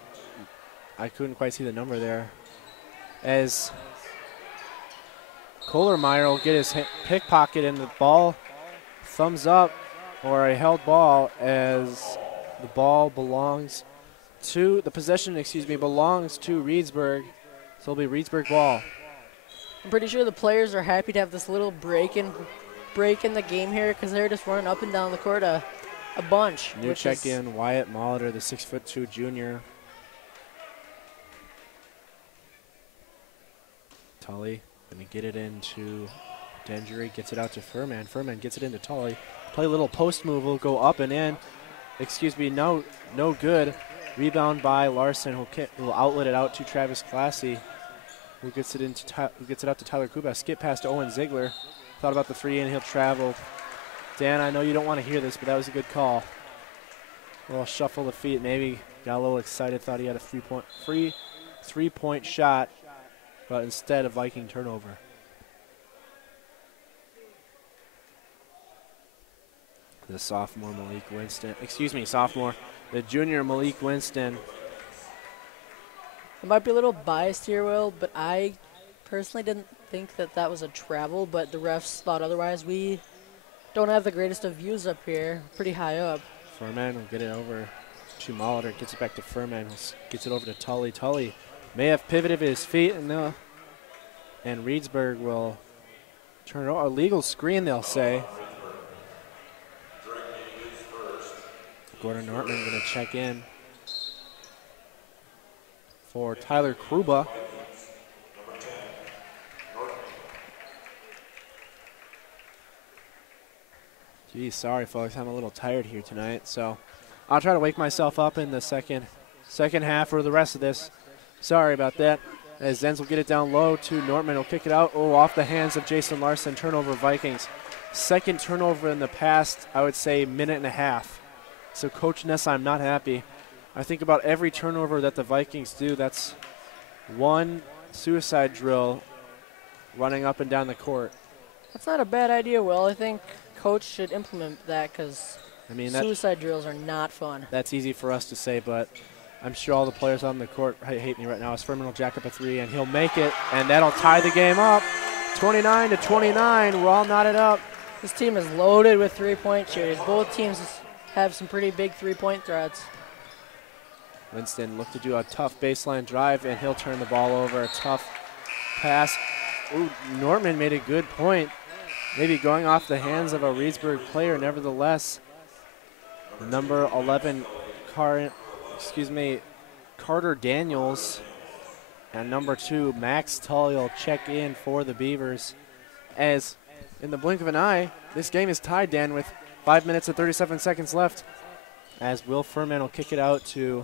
I couldn't quite see the number there, as Kohlermeyer will get his pickpocket in the ball. Thumbs up, or a held ball, as the ball belongs to, the possession, belongs to Reedsburg. So it'll be Reedsburg ball. I'm pretty sure the players are happy to have this little break in the game here because they're just running up and down the court a bunch. New check-in, Wyatt Molitor, the 6'2" junior. Tully going to get it into Dengery, gets it out to Furman. Furman gets it into Tully. Play a little post move, will go up and in. No good. Rebound by Larson, who'll outlet it out to Travis Classy, who gets it out to Tyler Kuba. Skip past to Owen Ziegler. Thought about the three and he'll travel. Dan, I know you don't want to hear this, but that was a good call. A little shuffle of feet, maybe got a little excited, thought he had a free three-point shot, but instead a Viking turnover. The sophomore Malik Winston, the junior Malik Winston. I might be a little biased here, Will, but I personally didn't think that was a travel, but the refs thought otherwise. We don't have the greatest of views up here, pretty high up. Furman will get it over to Molitor, gets it back to Furman, gets it over to Tully. Tully may have pivoted his feet, and Reedsburg will turn it over. A legal screen, they'll say. Gordon Nortman going to check in for Tyler Kruba. Geez, sorry folks, I'm a little tired here tonight, so I'll try to wake myself up in the second half or the rest of this. Sorry about that. As Zenz will get it down low to Nortman, he'll kick it out. Oh, off the hands of Jason Larson. Turnover Vikings. Second turnover in the past, I would say, minute and a half. So Coach Ness, I'm not happy. I think about every turnover that the Vikings do, that's one suicide drill running up and down the court. That's not a bad idea, Will. I think Coach should implement that because suicide drills are not fun. That's easy for us to say, but I'm sure all the players on the court hate me right now. As Furman will jack up a three, and he'll make it, and that'll tie the game up. 29-29, we're all knotted up. This team is loaded with three-point shooters. Both teams have some pretty big three-point threats. Winston looked to do a tough baseline drive, and he'll turn the ball over. A tough pass. Ooh, Nortman made a good point. Maybe going off the hands of a Reedsburg player. Nevertheless, number 11, Carter Daniels, and number 2, Max Tully will check in for the Beavers. As in the blink of an eye, this game is tied, Dan, with 5 minutes and 37 seconds left. As Will Furman will kick it out to,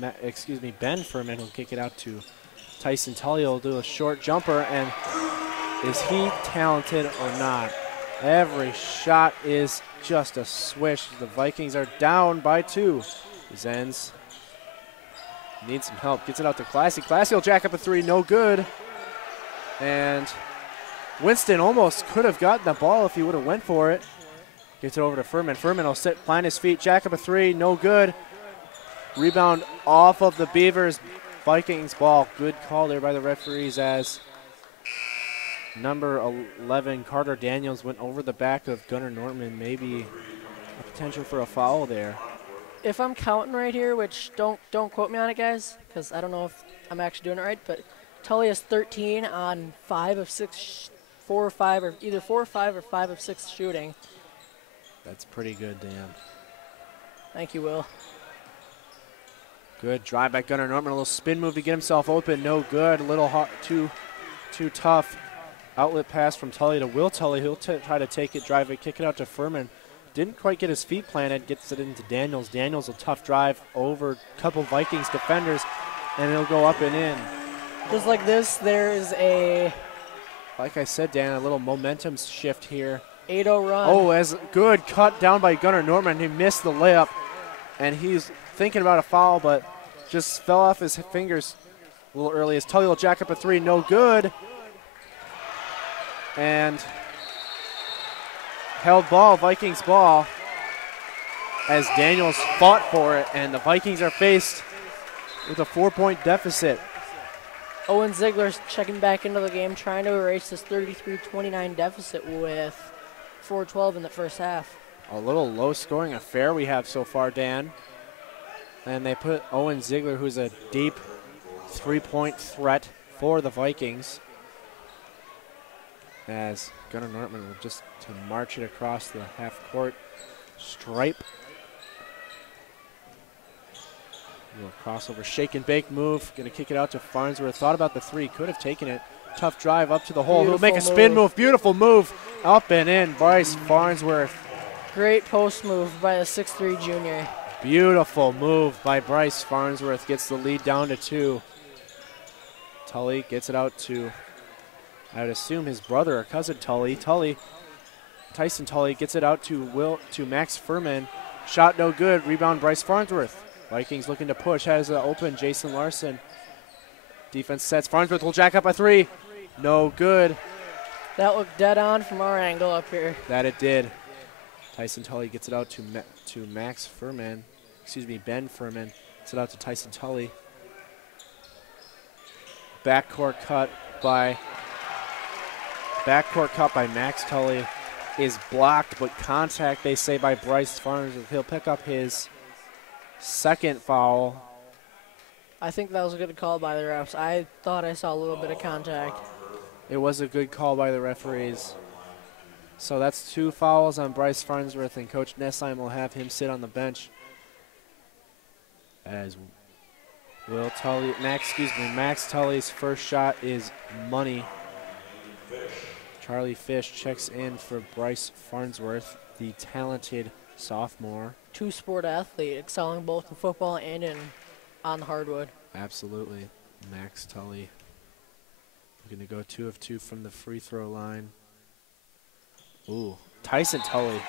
Ben Furman will kick it out to Tyson Tully. Will do a short jumper, and is he talented or not? Every shot is just a swish. The Vikings are down by 2. Zenz needs some help. Gets it out to Classy. Classy will jack up a three. No good. And Winston almost could have gotten the ball if he would have went for it. Gets it over to Furman. Furman will plant his feet. Jack up a three. No good. Rebound off of the Beavers. Vikings ball. Good call there by the referees as number 11, Carter Daniels, went over the back of Gunnar Nortman. Maybe a potential for a foul there. If I'm counting right here, which don't quote me on it, guys, because I don't know if I'm actually doing it right, but Tully has 13 on 5 of 6, 4 or 5, or either 4 or 5 or 5 of 6 shooting. That's pretty good, Dan. Thank you, Will. Good drive by Gunnar Nortman. A little spin move to get himself open. No good. A little hard, too tough. Outlet pass from Tully to Will Tully. He'll try to take it, drive it, kick it out to Furman. Didn't quite get his feet planted. Gets it into Daniels. Daniels a tough drive over a couple Vikings defenders, and it'll go up and in. Just like this, there is a, like I said, Dan, a little momentum shift here. 8-0 run. Oh, as good cut down by Gunnar Nortman. He missed the layup, and he's thinking about a foul, but just fell off his fingers. A little early as Tully will jack up a three, no good. And held ball, Vikings ball, as Daniels fought for it, and the Vikings are faced with a 4-point deficit. Owen Ziegler's checking back into the game, trying to erase this 33-29 deficit with 4:12 in the first half. A little low-scoring affair we have so far, Dan. And they put Owen Ziegler, who's a deep three-point threat for the Vikings, as Gunnar Nortman will just to march it across the half-court stripe. Little crossover, shake and bake move. Going to kick it out to Farnsworth. Thought about the three, could have taken it. Tough drive up to the hole. He'll make a spin move. Beautiful move. Up and in, Bryce Farnsworth. Great post move by the 6'3" junior. Beautiful move by Bryce Farnsworth. Gets the lead down to 2. Tully gets it out to, I would assume, his brother or cousin Tully. Tyson Tully gets it out to Max Furman. Shot no good. Rebound Bryce Farnsworth. Vikings looking to push. Has an open Jason Larson. Defense sets. Farnsworth will jack up a three. No good. That looked dead on from our angle up here. That it did. Tyson Tully gets it out to Max Furman. Excuse me, Ben Furman. Gets it out to Tyson Tully. Backcourt cut by Max Tully is blocked, but contact, they say, by Bryce Farnsworth. He'll pick up his second foul. I think that was a good call by the refs. I thought I saw a little bit of contact. It was a good call by the referees. So that's 2 fouls on Bryce Farnsworth, and Coach Nessheim will have him sit on the bench. As Max Tully's first shot is money. Charlie Fish checks in for Bryce Farnsworth, the talented sophomore. Two-sport athlete, excelling both in football and on the hardwood. Absolutely. Max Tully looking to go 2 of 2 from the free throw line. Ooh, Tyson Tully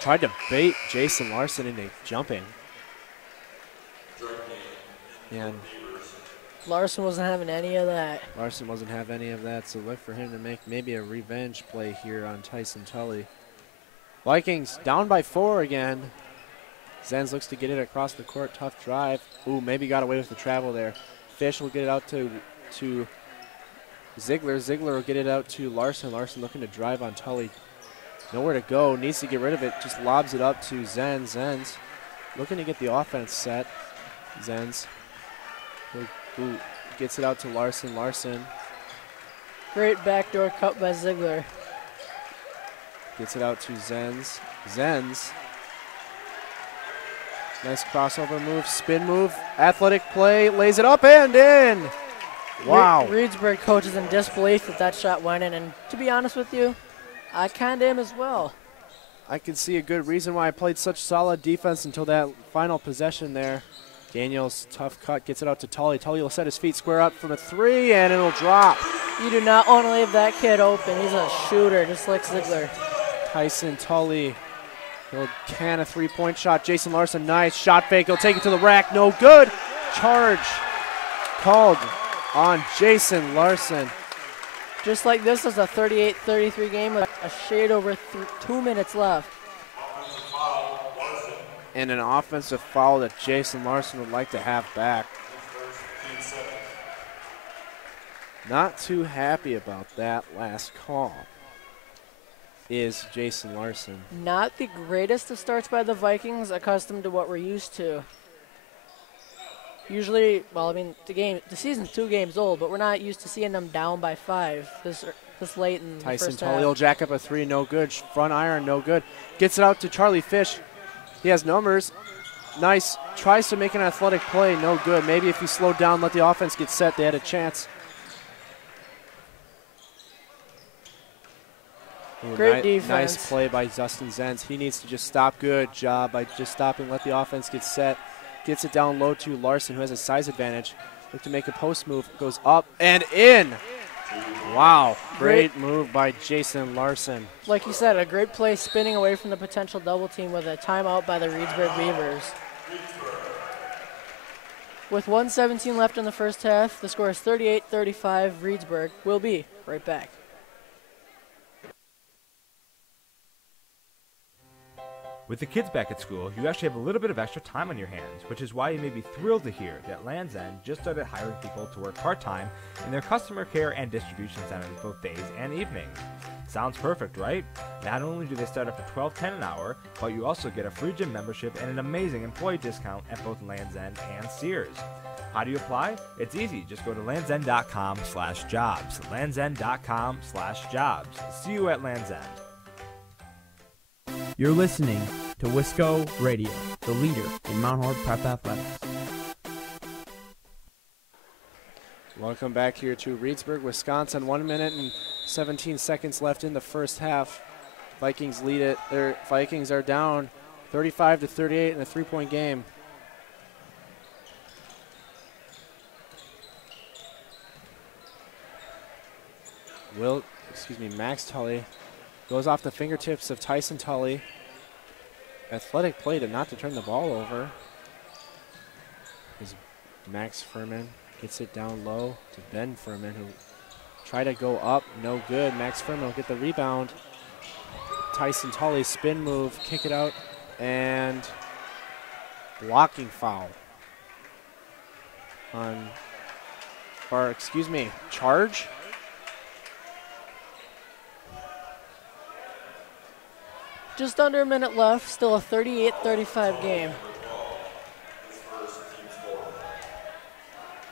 tried to bait Jason Larson into jumping. And Larson wasn't having any of that. Larson wasn't having any of that, so look for him to make maybe a revenge play here on Tyson Tully. Vikings down by 4 again. Zenz looks to get it across the court. Tough drive. Ooh, maybe got away with the travel there. Fish will get it out to Ziegler. Ziegler will get it out to Larson. Larson looking to drive on Tully. Nowhere to go. Needs to get rid of it. Just lobs it up to Zenz. Zenz looking to get the offense set. Zenz. Ooh, gets it out to Larson. Larson. Great backdoor cut by Ziegler. Gets it out to Zenz. Zenz. Nice crossover move, spin move, athletic play, lays it up and in. Wow. Reedsburg coach is in disbelief that that shot went in, and to be honest with you, I kind of am as well. I can see a good reason why I played such solid defense until that final possession there. Daniels, tough cut, gets it out to Tully. Tully will set his feet square up from a 3, and it'll drop. You do not want to leave that kid open. He's a shooter, just like Ziegler. Tyson Tully, he'll can a 3-point shot. Jason Larson, nice shot fake. He'll take it to the rack, no good. Charge called on Jason Larson. Just like this is a 38-33 game with a shade over 2 minutes left. And an offensive foul that Jason Larson would like to have back. Not too happy about that last call is Jason Larson. Not the greatest of starts by the Vikings, accustomed to what we're used to. Usually, well, I mean, the season's 2 games old, but we're not used to seeing them down by 5 this late in the Tyson first Tully half. will jack up a 3, no good. Front iron, no good. Gets it out to Charlie Fish. He has numbers. Nice. Tries to make an athletic play, no good. Maybe if he slowed down, let the offense get set, they had a chance. Ooh, Great defense. Nice play by Justin Zenz. He needs to just stop. Good job by just stopping, let the offense get set. Gets it down low to Larson, who has a size advantage. Look to make a post move. Goes up and in. Wow. Great move by Jason Larson. Like you said, a great play spinning away from the potential double team with a timeout by the Reedsburg Beavers. With 1:17 left in the first half, the score is 38-35 Reedsburg. We'll be right back. With the kids back at school, you actually have a little bit of extra time on your hands, which is why you may be thrilled to hear that Land's End just started hiring people to work part-time in their customer care and distribution centers both days and evenings. Sounds perfect, right? Not only do they start up at $12.10 an hour, but you also get a free gym membership and an amazing employee discount at both Land's End and Sears. How do you apply? It's easy. Just go to landsend.com/jobs. landsend.com/jobs. See you at Land's End. You're listening to Wisco Radio, the leader in Mount Horeb Prep Athletics. Welcome back here to Reedsburg, Wisconsin. 1 minute and 17 seconds left in the first half. Vikings lead it. Their Vikings are down 35-38 in a 3-point game. Max Tully goes off the fingertips of Tyson Tully. Athletic play not to turn the ball over. As Max Furman gets it down low to Ben Furman, who tried to go up, no good. Max Furman will get the rebound. Tyson Tully spin move, kick it out, and blocking foul on, charge. Just under a minute left, still a 38-35 game.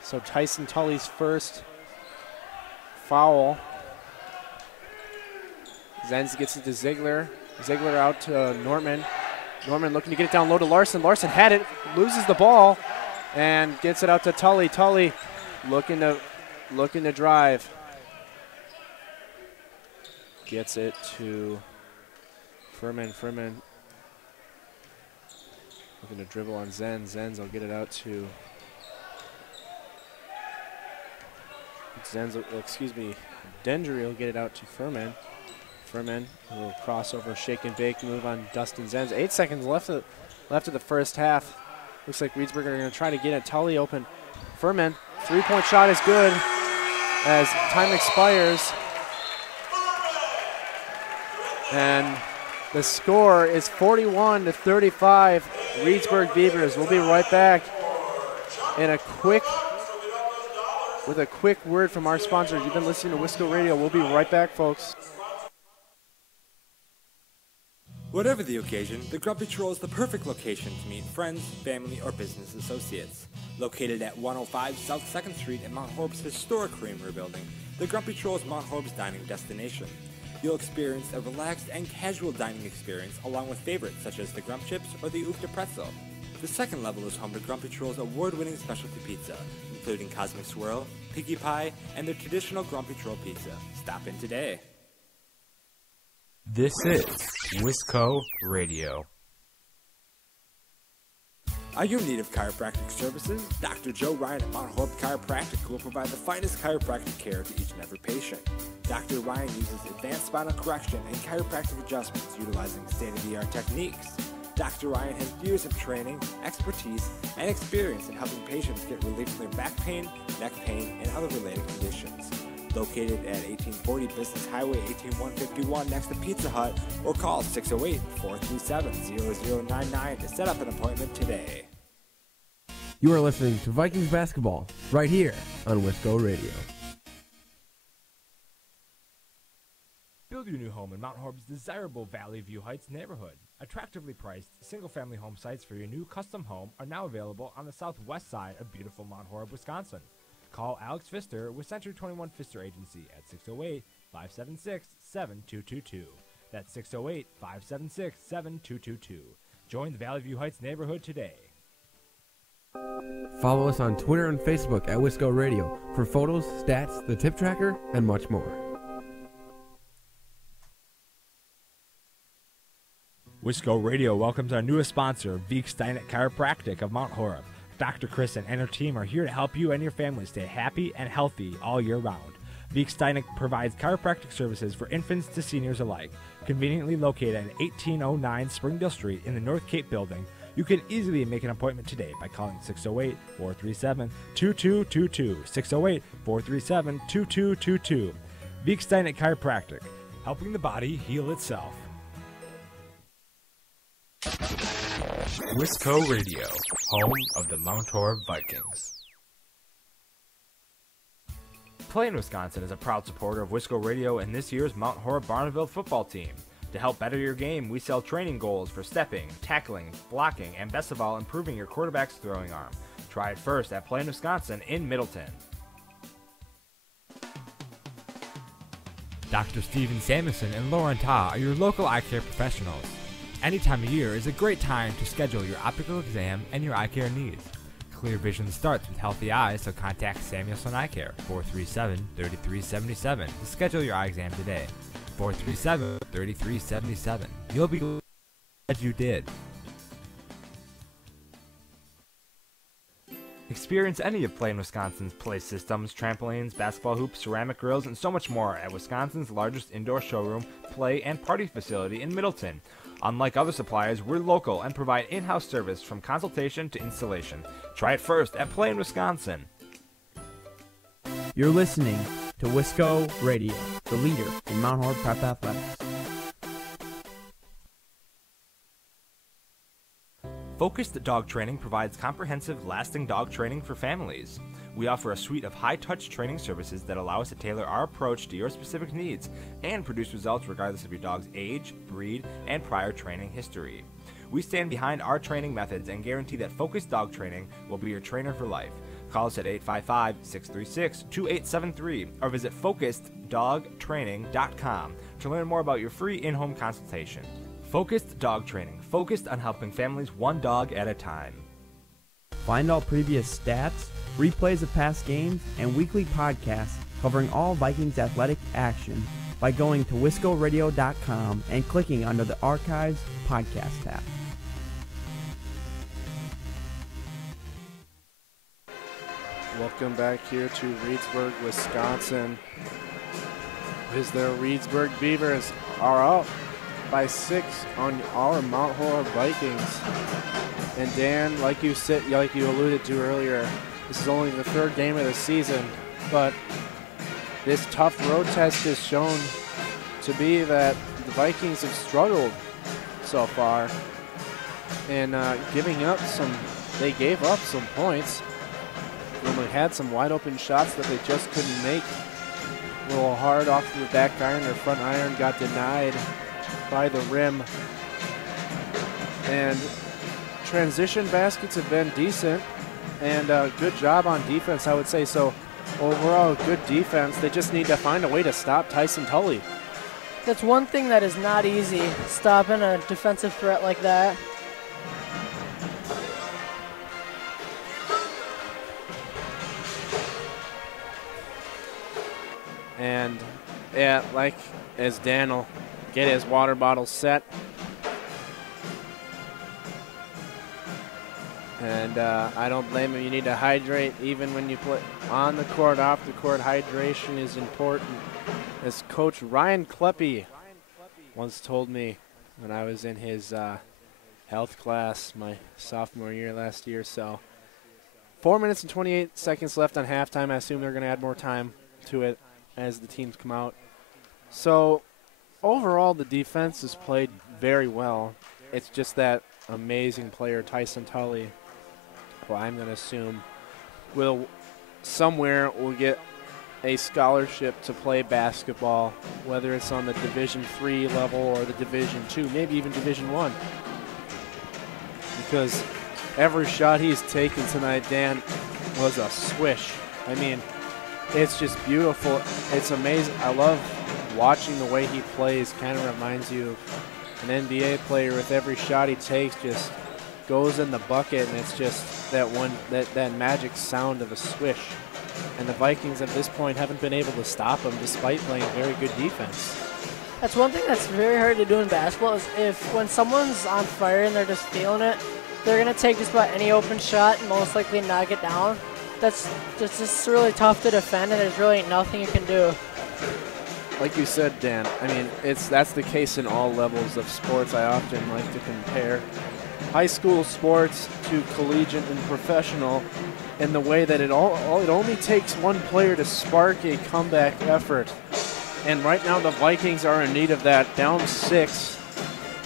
So Tyson Tully's first foul. Zenz gets it to Ziegler. Ziegler out to Norman. Norman looking to get it down low to Larson. Larson had it, loses the ball, and gets it out to Tully. Tully looking to drive. Gets it to Furman looking to dribble on Zenz. Zenz will get it out to Dendry will get it out to Furman. Furman will crossover, shake and bake move on Dustin Zenz. 8 seconds left of the first half. Looks like Reedsburg are going to try to get it. Tully open. Furman, 3-point shot is good as time expires. And the score is 41-35, Reedsburg Beavers. We'll be right back with a quick word from our sponsors. You've been listening to Wisco Radio. We'll be right back, folks. Whatever the occasion, the Grumpy Troll is the perfect location to meet friends, family, or business associates. Located at 105 South 2nd Street in Mount Horeb's historic Creamery building, the Grumpy Troll is Mount Horeb's dining destination. You'll experience a relaxed and casual dining experience along with favorites such as the Grump Chips or the Oofta Pretzel. The second level is home to Grumpy Troll's award-winning specialty pizza, including Cosmic Swirl, Piggy Pie, and their traditional Grumpy Troll pizza. Stop in today. This is Wisco Radio. Are you in need of chiropractic services? Dr. Joe Ryan at Mount Horeb Chiropractic will provide the finest chiropractic care to each and every patient. Dr. Ryan uses advanced spinal correction and chiropractic adjustments utilizing state-of-the-art techniques. Dr. Ryan has years of training, expertise, and experience in helping patients get relief from their back pain, neck pain, and other related conditions. Located at 1840 Business Highway 18151 next to Pizza Hut, or call 608-437-0099 to set up an appointment today. You are listening to Vikings basketball right here on Wisco Radio. Build your new home in Mount Horeb's desirable Valley View Heights neighborhood. Attractively priced, single-family home sites for your new custom home are now available on the southwest side of beautiful Mount Horeb, Wisconsin. Call Alex Pfister with Century 21 Pfister Agency at 608-576-7222. That's 608-576-7222. Join the Valley View Heights neighborhood today. Follow us on Twitter and Facebook at Wisco Radio for photos, stats, the tip tracker, and much more. Wisco Radio welcomes our newest sponsor, Veek Steinet Chiropractic of Mount Horeb. Dr. Kristen and her team are here to help you and your family stay happy and healthy all year round. Veek Steinet provides chiropractic services for infants to seniors alike. Conveniently located at 1809 Springdale Street in the North Cape building, You can easily make an appointment today by calling 608-437-2222, 608-437-2222. Vic Steinert Chiropractic, helping the body heal itself. Wisco Radio, home of the Mount Horeb Vikings. PlayN Wisconsin is a proud supporter of Wisco Radio and this year's Mount Horeb Barneville football team. To help better your game, we sell training goals for stepping, tackling, blocking, and best of all, improving your quarterback's throwing arm. Try it first at PlayN Wisconsin in Middleton. Dr. Steven Samuelson and Lauren Ta are your local eye care professionals. Any time of year is a great time to schedule your optical exam and your eye care needs. Clear vision starts with healthy eyes, so contact Samuelson Eye Care, 437-3377 to schedule your eye exam today. 437-3377. You'll be glad you did. Experience any of PlayN Wisconsin's play systems, trampolines, basketball hoops, ceramic grills, and so much more at Wisconsin's largest indoor showroom, play, and party facility in Middleton. Unlike other suppliers, we're local and provide in-house service from consultation to installation. Try it first at PlayN Wisconsin. You're listening to Wisco Radio, the leader in Mount Horeb Prep Athletics. Focused Dog Training provides comprehensive, lasting dog training for families. We offer a suite of high-touch training services that allow us to tailor our approach to your specific needs and produce results regardless of your dog's age, breed, and prior training history. We stand behind our training methods and guarantee that Focused Dog Training will be your trainer for life. Call us at 855-636-2873 or visit FocusedDogTraining.com to learn more about your free in-home consultation. Focused Dog Training, focused on helping families one dog at a time. Find all previous stats, replays of past games, and weekly podcasts covering all Vikings athletic action by going to wiscoradio.com and clicking under the Archives podcast tab. Welcome back here to Reedsburg, Wisconsin. As the Reedsburg Beavers are up by 6 on our Mount Horeb Vikings. And Dan, like you alluded to earlier, this is only the 3rd game of the season, but this tough road test has shown to be that the Vikings have struggled so far, and they gave up some points. And they had some wide open shots that they just couldn't make. A little hard off the back iron, their front iron got denied by the rim. And transition baskets have been decent, and good job on defense, I would say. So overall, good defense. They just need to find a way to stop Tyson Tully. That's one thing that is not easy, stopping a defensive threat like that. And yeah, like as Dan will get his water bottle set. And I don't blame him. You need to hydrate even when you play on the court, off the court. Hydration is important. As Coach Ryan Kleppe once told me when I was in his health class my sophomore year last year. So 4 minutes and 28 seconds left on halftime. I assume they're going to add more time to it as the teams come out. So overall, the defense has played very well. It's just that amazing player, Tyson Tully, who I'm going to assume will get a scholarship to play basketball, whether it's on the Division III level or the Division II, maybe even Division I. Because every shot he's taken tonight, Dan, was a swish. I mean, it's just beautiful. It's amazing. I love watching the way he plays. Kind of reminds you of an NBA player. With every shot he takes, just goes in the bucket, and it's just that magic sound of a swish. And the Vikings at this point haven't been able to stop him despite playing very good defense. That's one thing that's very hard to do in basketball is when someone's on fire and they're just feeling it, they're going to take just about any open shot and most likely knock it down. That's just really tough to defend, and there's really nothing you can do. Like you said, Dan, I mean, that's the case in all levels of sports. I often like to compare high school sports to collegiate and professional in the way that it only takes one player to spark a comeback effort. And right now the Vikings are in need of that, down 6,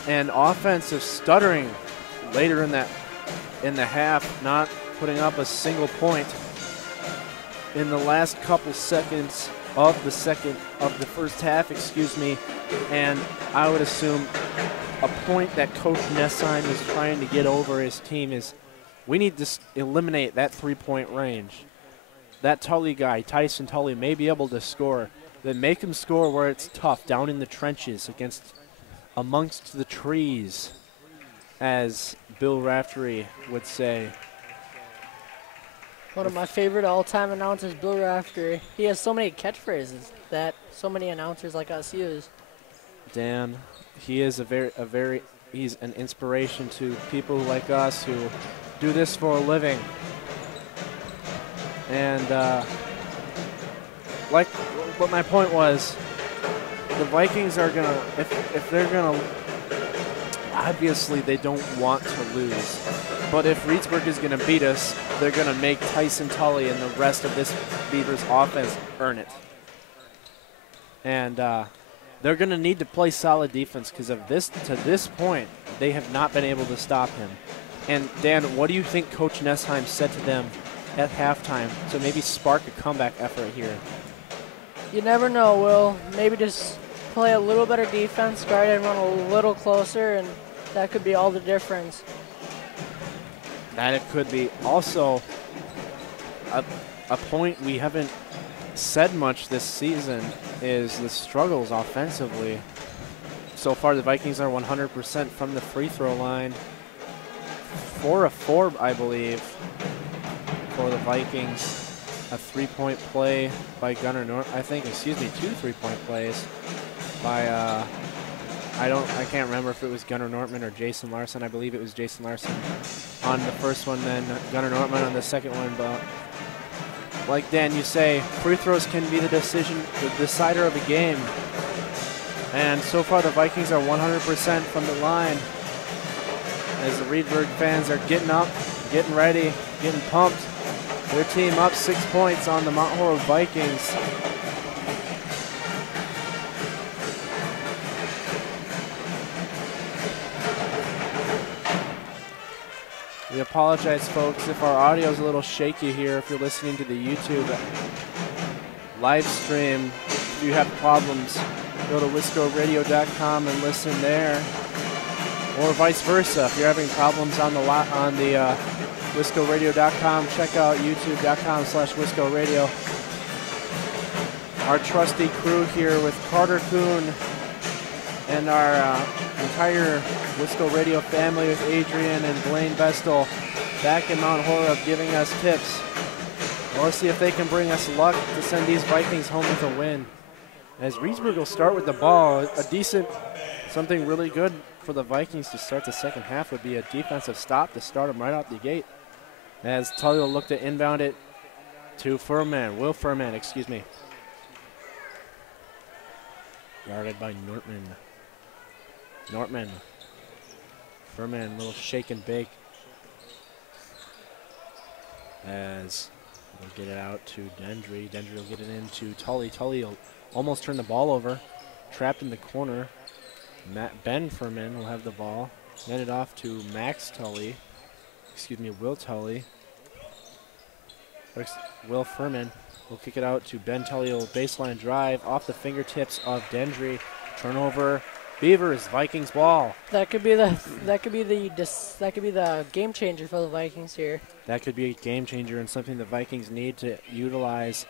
and offensive stuttering later in the half, not putting up a single point in the last couple seconds of the first half, and I would assume a point that Coach Nessheim is trying to get over his team is we need to eliminate that 3-point range. That Tully guy, Tyson Tully, may be able to score, then make him score where it's tough, down in the trenches amongst the trees, as Bill Raftery would say. One of my favorite all-time announcers, Bill Raftery. He has so many catchphrases that so many announcers like us use. Dan, he is he's an inspiration to people like us who do this for a living. And what my point was, the Vikings are gonna, if they're gonna, obviously they don't want to lose, but if Reedsburg is gonna beat us, they're gonna make Tyson Tully and the rest of this Beavers offense earn it. And they're gonna need to play solid defense because to this point, they have not been able to stop him. And Dan, what do you think Coach Nessheim said to them at halftime to maybe spark a comeback effort here? You never know, Will. Maybe just play a little better defense, guard and run a little closer, and that could be all the difference. That it could be. Also, a point we haven't said much this season is the struggles offensively. So far, the Vikings are 100% from the free throw line. 4 of 4, I believe, for the Vikings. A 3-point play by Gunnar Nortman. 2 3-point plays by I can't remember if it was Gunnar Nortman or Jason Larson. I believe it was Jason Larson on the first one, then Gunnar Nortman on the second one. But like Dan, you say, free throws can be the decider of a game. And so far the Vikings are 100% from the line as the Reedsburg fans are getting up, getting ready, getting pumped. Their team up 6 points on the Mount Horeb Vikings. We apologize, folks, if our audio is a little shaky here. If you're listening to the YouTube live stream, if you have problems, go to wiscoradio.com and listen there. Or vice versa. If you're having problems on the wiscoradio.com, check out youtube.com/wiscoradio. Our trusty crew here with Carter Kuhn and our entire Wisco Radio family with Adrian and Blaine Bestel back in Mount Horeb giving us tips. Well, let's see if they can bring us luck to send these Vikings home with a win. As Reedsburg will start with the ball, something really good for the Vikings to start the second half would be a defensive stop to start them right out the gate. As Tully will look to inbound it to Will Furman. Guarded by Nortman. Furman, a little shake and bake. As they'll get it out to Dendry. Dendry will get it into Tully. Tully will almost turn the ball over. Trapped in the corner. Ben Furman will have the ball. Hand it off to Will Tully. Will Furman will kick it out to Ben Tully. Baseline drive off the fingertips of Dendry. Turnover. Beavers, Vikings ball. That could be the game changer for the Vikings here. That could be a game changer and something the Vikings need to utilize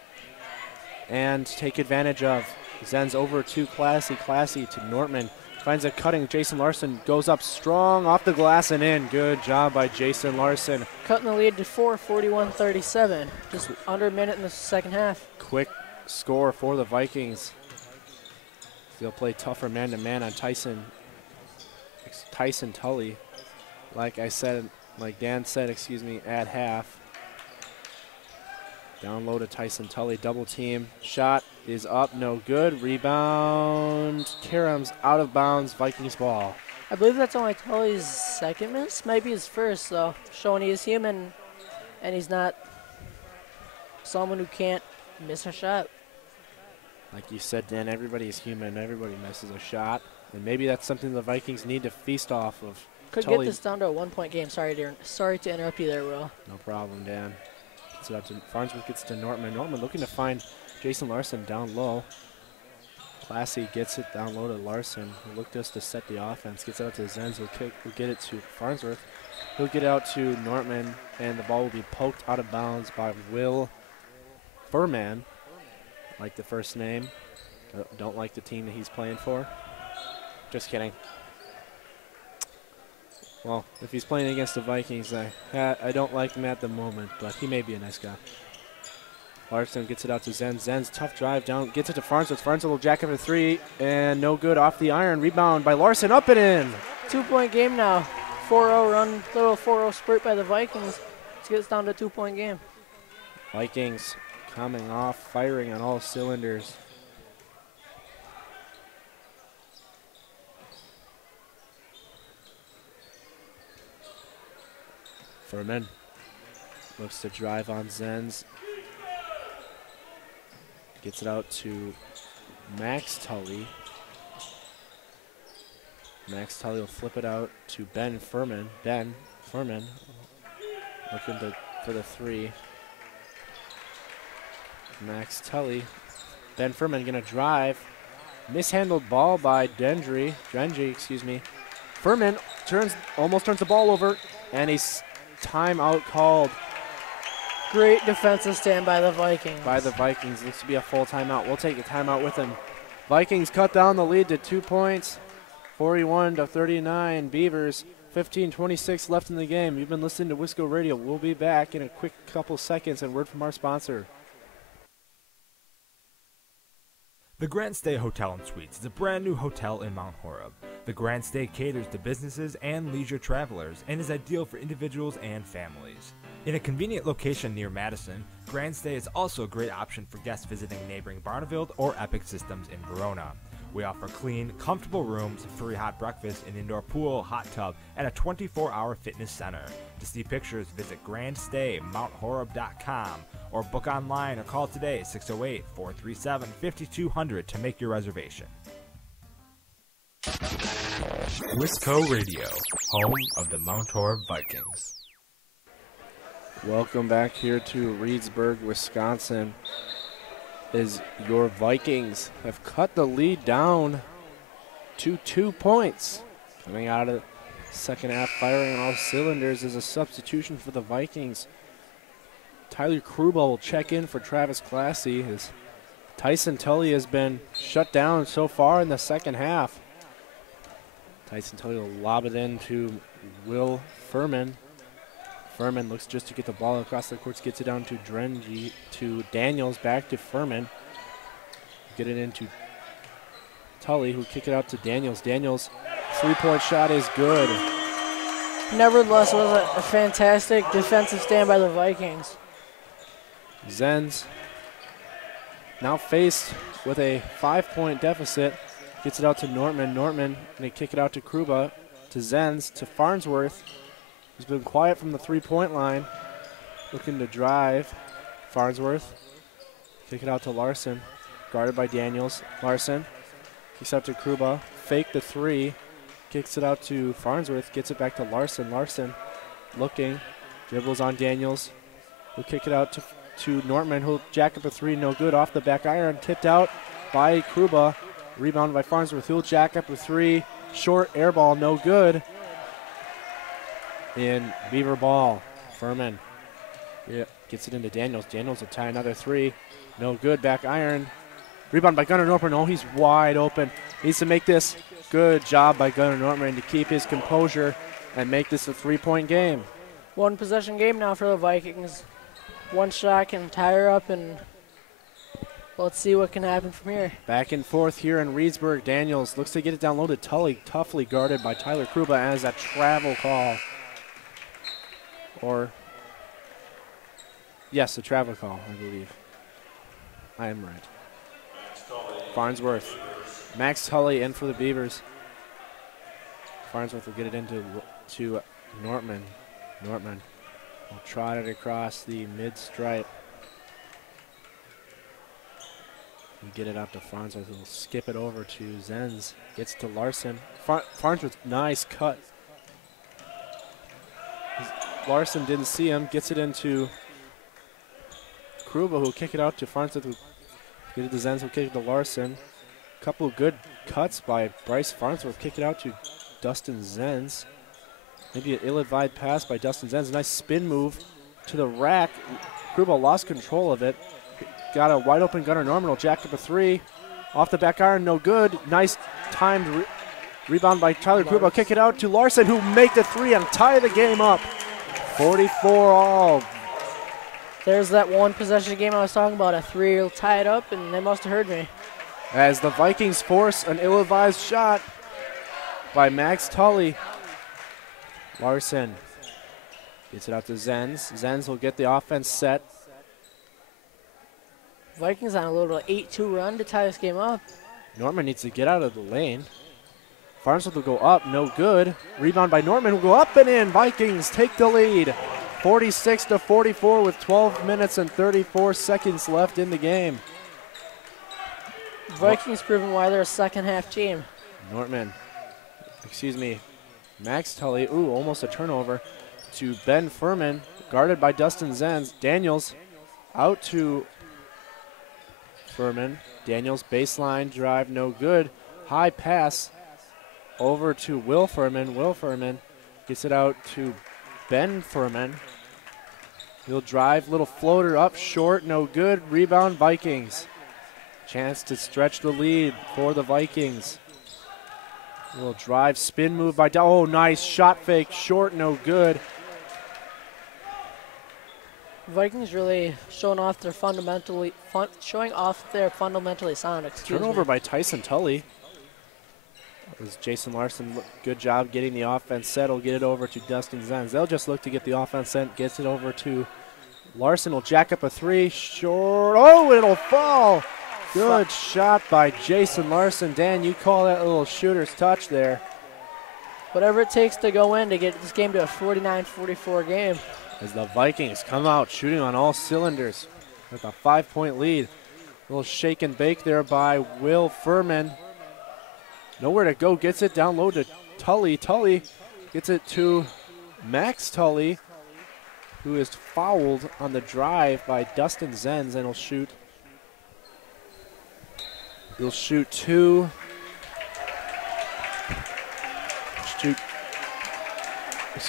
and take advantage of. Zen's over to Classy to Nortman. Finds a cutting. Jason Larson goes up strong off the glass and in. Good job by Jason Larson. Cutting the lead to 4, 41-37. Just under a minute in the second half. Quick score for the Vikings. They'll play tougher man-to-man on Tyson Tully. Like Dan said, at half. Down low to Tyson Tully, double team. Shot is up, no good. Rebound, Karam's out of bounds, Vikings ball. I believe that's only Tully's second miss, maybe his first, though, showing he is human and he's not someone who can't miss a shot. Like you said, Dan, everybody is human. Everybody misses a shot. And maybe that's something the Vikings need to feast off of. Could Tully. get this down to a 1-point game. Sorry to interrupt you there, Will. No problem, Dan. Gets it out to Farnsworth, gets to Nortman. Nortman looking to find Jason Larson down low. Classy gets it down low to Larson. He'll look just to set the offense. Gets it out to Zenz. He'll get it to Farnsworth. He'll get it out to Nortman, and the ball will be poked out of bounds by Will Furman. Like the first name. Don't like the team that he's playing for. Just kidding. Well, if he's playing against the Vikings, I don't like him at the moment, but he may be a nice guy. Larson gets it out to Zenz. Zenz, tough drive down, gets it to Farnsworth. Farnsworth will jack up a three, and no good off the iron. Rebound by Larson, up and in. 2-point game now. 4-0 run, little 4-0 spurt by the Vikings to get us down to a 2-point game. Vikings coming off, firing on all cylinders. Furman looks to drive on Zenz. Gets it out to Max Tully. Max Tully will flip it out to Ben Furman. Ben Furman looking for the three. Max Tully. Ben Furman gonna drive. Mishandled ball by Drengy, excuse me. Furman almost turns the ball over, and he's timeout called. Great defensive stand by the Vikings. Looks to be a full timeout. We'll take a timeout with him. Vikings cut down the lead to 2 points, 41-39. Beavers, 15:26 left in the game. You've been listening to Wisco Radio. We'll be back in a quick couple seconds, and word from our sponsor. The GrandStay Hotel and Suites is a brand new hotel in Mount Horeb. The GrandStay caters to businesses and leisure travelers and is ideal for individuals and families. In a convenient location near Madison, GrandStay is also a great option for guests visiting neighboring Barneveld or Epic Systems in Verona. We offer clean, comfortable rooms, free hot breakfast, an indoor pool, hot tub, and a 24-hour fitness center. To see pictures, visit GrandStayMountHoreb.com or book online or call today 608-437-5200 to make your reservation. Wisco Radio, home of the Mount Horeb Vikings. Welcome back here to Reedsburg, Wisconsin, as your Vikings have cut the lead down to 2 points. Coming out of the second half, firing on all cylinders as a substitution for the Vikings. Tyler Kruba will check in for Travis Classy, as Tyson Tully has been shut down so far in the second half. Tyson Tully will lob it in to Will Furman. Furman looks just to get the ball across the courts, gets it down to Drengy, to Daniels, back to Furman. Get it into Tully, who kick it out to Daniels. Daniels, three-point shot is good. Nevertheless, it was a fantastic defensive stand by the Vikings. Zenz now faced with a 5-point deficit. Gets it out to Nortman. Nortman going to kick it out to Kruba, to Zenz, to Farnsworth. He's been quiet from the three-point line. Looking to drive. Farnsworth. Kick it out to Larson. Guarded by Daniels. Larson kicks out to Kruba. Fake the three. Kicks it out to Farnsworth. Gets it back to Larson. Larson looking. Dribbles on Daniels. He'll kick it out to Nortman, who'll jack up a three. No good. Off the back iron. Tipped out by Kruba. Rebounded by Farnsworth. Who'll jack up a three. Short air ball. No good. In Beaver ball. Furman gets it into Daniels. Daniels will tie another three. No good. Back iron. Rebound by Gunnar Nortman. Oh, he's wide open. Needs to make this. Good job by Gunnar Nortman to keep his composure and make this a three-point game. One possession game now for the Vikings. One shot can tie her up, and let's see what can happen from here. Back and forth here in Reedsburg. Daniels looks to get it down low to Tully. Toughly guarded by Tyler Kruba as a travel call. Or, yes, a travel call, I believe. I am right. Farnsworth. Max Tully in for the Beavers. Farnsworth will get it into Nortman. Nortman will trot it across the mid-stripe. We get it out to Farnsworth. We'll skip it over to Zenz. Gets to Larson. Farnsworth, nice cut. Larson didn't see him. Gets it into Kruba, who'll kick it out to Farnsworth. Who'll get it to Zenz. Who'll kick it to Larson. Couple of good cuts by Bryce Farnsworth. Kick it out to Dustin Zenz. Maybe an ill-advised pass by Dustin Zenz. Nice spin move to the rack. Kruba lost control of it. Got a wide open Gunnar Norman. Will jack up a three. Off the back iron, no good. Nice timed rebound by Tyler Kruba. Kick it out to Larson, who make the three and tie the game up. 44 all. There's that one possession game I was talking about. A three will tie it up, and they must have heard me. As the Vikings force an ill-advised shot by Max Tully. Larson gets it out to Zenz. Zenz will get the offense set. Vikings on a little 8-2 run to tie this game up. Norman needs to get out of the lane. Farnsworth will go up, no good. Rebound by Norman will go up and in. Vikings take the lead. 46-44 with 12 minutes and 34 seconds left in the game. Vikings proving why they're a second half team. Max Tully, almost a turnover to Ben Furman, guarded by Dustin Zenz. Daniels out to Furman. Daniels baseline drive, no good. High pass over to Will Furman. Will Furman gets it out to Ben Furman. He'll drive, little floater up short, no good. Rebound Vikings. Chance to stretch the lead for the Vikings. Little drive, spin move by nice shot fake, short, no good. Vikings really showing off their fundamentally sound. Turnover by Tyson Tully. That was Jason Larson. Good job getting the offense set. Will get it over to Dustin Zenz. They'll just look to get the offense set. Gets it over to Larson. Will jack up a three. Short. It'll fall. Good shot by Jason Larson. Dan, you call that a little shooter's touch there. Whatever it takes to go in to get this game to a 49-44 game. As the Vikings come out shooting on all cylinders with a 5-point lead. A little shake and bake there by Will Furman. Nowhere to go. Gets it down low to Tully. Tully gets it to Max Tully, who is fouled on the drive by Dustin Zenz, and he'll shoot two.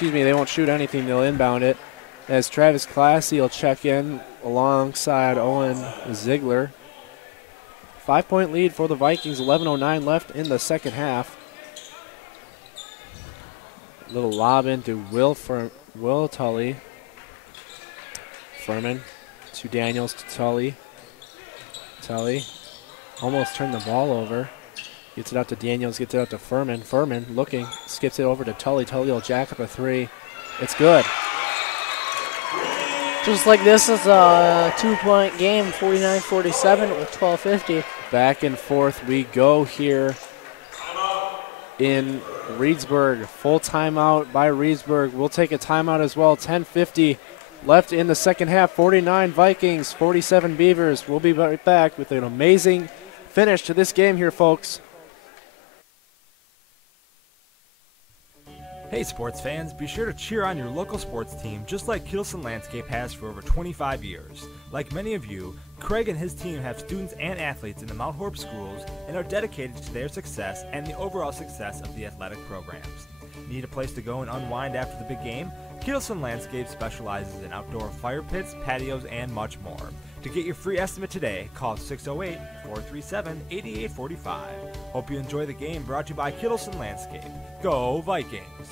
They won't shoot anything. They'll inbound it. As Travis Classy will check in alongside Owen Ziegler. 5-point lead for the Vikings. 11:09 left in the second half. Little lob into Will Tully. Furman to Daniels to Tully. Tully almost turned the ball over. Gets it out to Daniels, gets it out to Furman. Furman looking, skips it over to Tully. Tully will jack up a three. It's good. Just like this is a 2-point game, 49-47 with 12:50. Back and forth we go here in Reedsburg. Full timeout by Reedsburg. We'll take a timeout as well. 10:50 left in the second half. 49 Vikings, 47 Beavers. We'll be right back with an amazing finish to this game here, folks. Hey sports fans, be sure to cheer on your local sports team just like Kittleson Landscape has for over 25 years. Like many of you, Craig and his team have students and athletes in the Mount Horeb schools and are dedicated to their success and the overall success of the athletic programs. Need a place to go and unwind after the big game? Kittleson Landscape specializes in outdoor fire pits, patios, and much more. To get your free estimate today, call 608-437-8845. Hope you enjoy the game, brought to you by Kittleson Landscape. Go Vikings!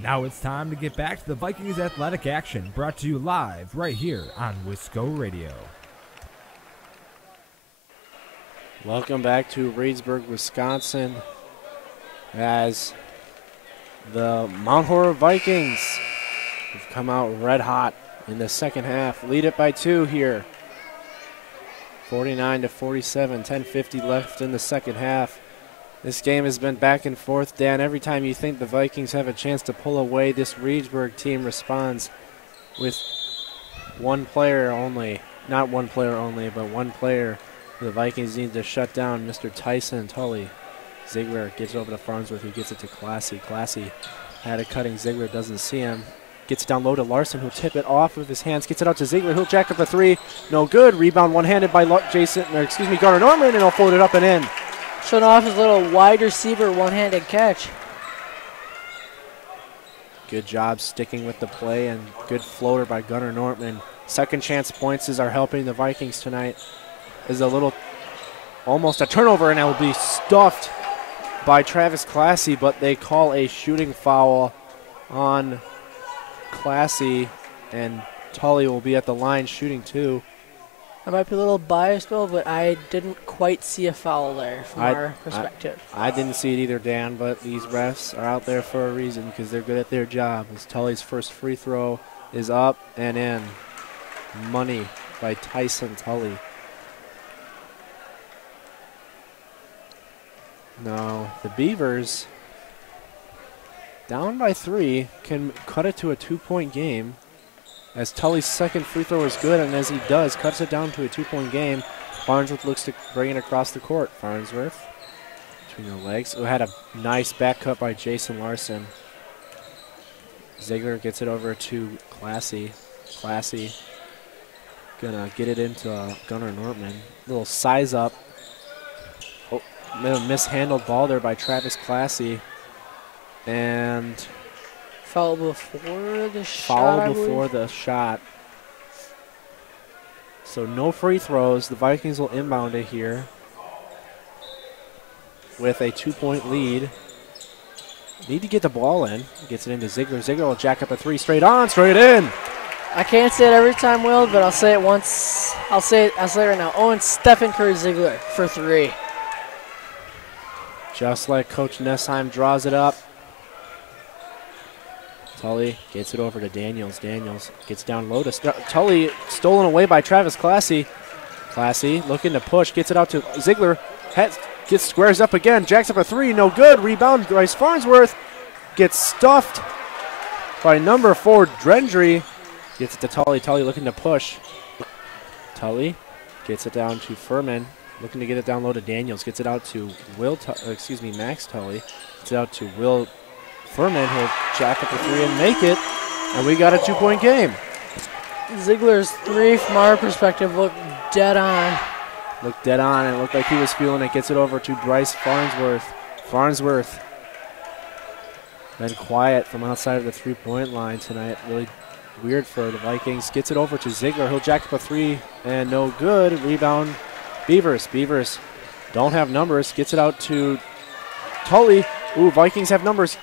Now it's time to get back to the Vikings athletic action, brought to you live right here on Wisco Radio. Welcome back to Reedsburg, Wisconsin, as the Mount Horeb Vikings have come out red hot in the second half. Lead it by 2 here. 49-47, 10:50 left in the second half. This game has been back and forth, Dan. Every time you think the Vikings have a chance to pull away, this Reedsburg team responds with one player only. Not one player only, but one player the Vikings need to shut down, Mr. Tyson Tully. Ziegler gets over to Farnsworth, who gets it to Classy. Classy had a cutting. Ziegler doesn't see him. Gets it down low to Larson, who'll tip it off of his hands. Gets it out to Ziegler, who'll jack up a three. No good. Rebound one-handed by Garner Norman, and he'll float it up and in. Showing off his little wide receiver one-handed catch. Good job sticking with the play, and good floater by Gunnar Nortman. Second chance points are helping the Vikings tonight. Is a little, almost a turnover, and it will be stuffed by Travis Classy, but they call a shooting foul on Classy, and Tully will be at the line shooting too. I might be a little biased, Bill, but I didn't quite see a foul there from our perspective. I didn't see it either, Dan, but these refs are out there for a reason because they're good at their job. As Tully's first free throw is up and in. Money by Tyson Tully. Now, the Beavers, down by 3, can cut it to a 2-point game. As Tully's second free throw is good, and as he does, cuts it down to a 2-point game. Farnsworth looks to bring it across the court. Farnsworth between the legs. Who had a nice back cut by Jason Larson. Ziegler gets it over to Classy. Classy gonna get it into Gunnar Nortman. Little size up. Oh, mishandled ball there by Travis Classy. And foul before the shot. Foul before the shot. So no free throws. The Vikings will inbound it here with a 2-point lead. Need to get the ball in. Gets it into Ziegler. Ziegler will jack up a three straight on, straight in. I can't say it every time, Will, but I'll say it once. I'll say it right now. Owen Stephen Curry Ziegler for 3. Just like Coach Nessheim draws it up. Tully gets it over to Daniels. Daniels gets down low to Tully, stolen away by Travis Classy. Classy looking to push, gets it out to Ziegler. Gets squares up again, jacks up a 3, no good. Rebound, Bryce Farnsworth gets stuffed by number 4, Drendry. Gets it to Tully. Tully looking to push. Tully gets it down to Furman. Looking to get it down low to Daniels. Gets it out to Max Tully. Gets it out to Will Furman. He'll jack up the 3 and make it. And we got a 2-point game. Ziegler's 3 from our perspective looked dead on. Looked dead on and looked like he was feeling it. Gets it over to Bryce Farnsworth. Farnsworth been quiet from outside of the 3-point line tonight. Really weird for the Vikings. Gets it over to Ziegler. He'll jack up a 3 and no good. Rebound Beavers. Beavers don't have numbers. Gets it out to Tully. Ooh, Vikings have numbers.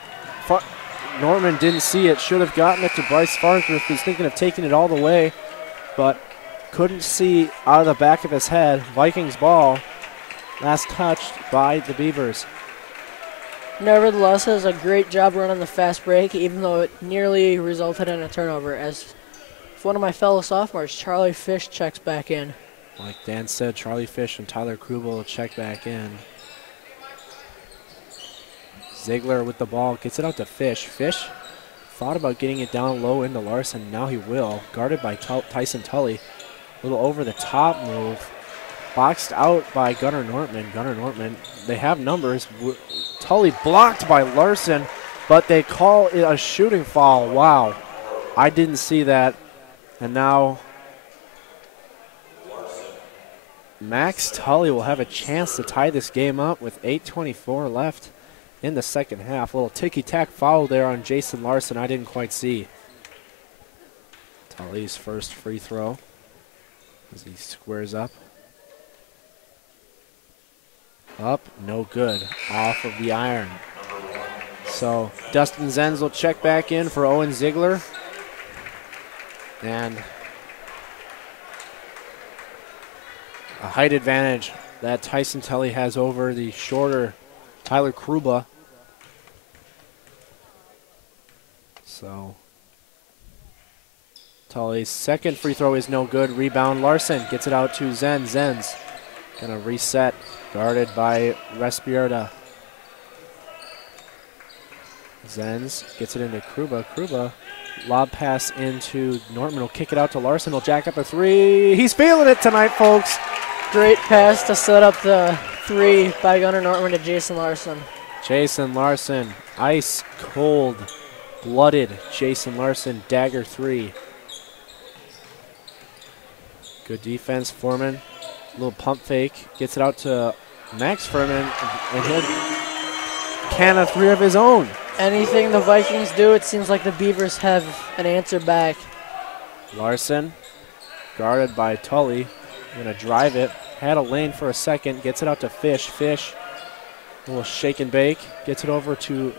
Norman didn't see it. Should have gotten it to Bryce Farnsworth, who's thinking of taking it all the way, but couldn't see out of the back of his head. Vikings ball. Last touched by the Beavers. Nevertheless, it was a great job running the fast break, even though it nearly resulted in a turnover, as one of my fellow sophomores, Charlie Fish, checks back in. Like Dan said, Charlie Fish and Tyler Krubel will check back in. Ziegler with the ball, gets it out to Fish. Fish thought about getting it down low into Larson. Now he will. Guarded by Tyson Tully. A little over the top move. Boxed out by Gunnar Nortman. Gunnar Nortman, they have numbers. Tully blocked by Larson, but they call it a shooting foul. Wow. I didn't see that. And now Max Tully will have a chance to tie this game up with 8:24 left in the second half. A little ticky-tack foul there on Jason Larson I didn't quite see. Tully's first free throw as he squares up. Up, no good. Off of the iron. So Dustin Zenz will check back in for Owen Ziegler. And a height advantage that Tyson Tully has over the shorter Tyler Kruba. So Tully's second free throw is no good. Rebound Larson gets it out to Zenz. Zenz gonna reset, guarded by Respierta. Zenz gets it into Kruba. Kruba, lob pass into Nortman. Will kick it out to Larson. Will jack up a three. He's feeling it tonight, folks. Great pass to set up the three by Gunnar Nortman to Jason Larson. Jason Larson, ice cold, blooded Jason Larson, dagger three. Good defense, Foreman. Little pump fake, gets it out to Max Furman, and he'll can a three of his own. Anything the Vikings do, it seems like the Beavers have an answer back. Larson, guarded by Tully, gonna drive it. Had a lane for a second, gets it out to Fish. Fish, a little shake and bake, gets it over to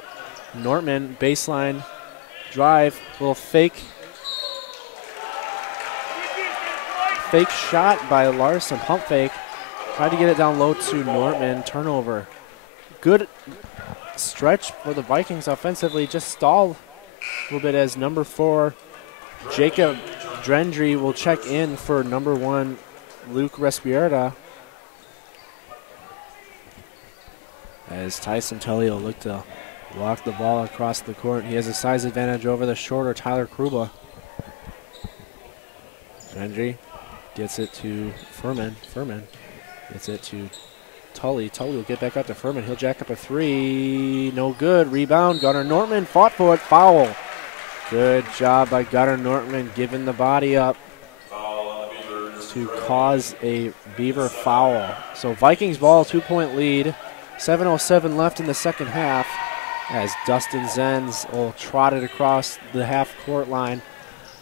Nortman, baseline drive, little fake shot by Larson, pump fake. Tried to get it down low to Nortman, turnover. Good stretch for the Vikings offensively, just stalled a little bit as number 4, Jacob Drendry will check in for number 1, Luke Respierta. As Tyson Tully will look to walk the ball across the court. He has a size advantage over the shorter Tyler Kruba. Drendry gets it to Furman. Furman gets it to Tully. Tully will get back out to Furman. He'll jack up a three. No good. Rebound. Gunnar Nortman fought for it. Foul. Good job by Gunnar Nortman giving the body up to cause a Beaver foul. So Vikings ball, 2-point lead. 7:07 left in the second half as Dustin Zenz will trot it across the half-court line.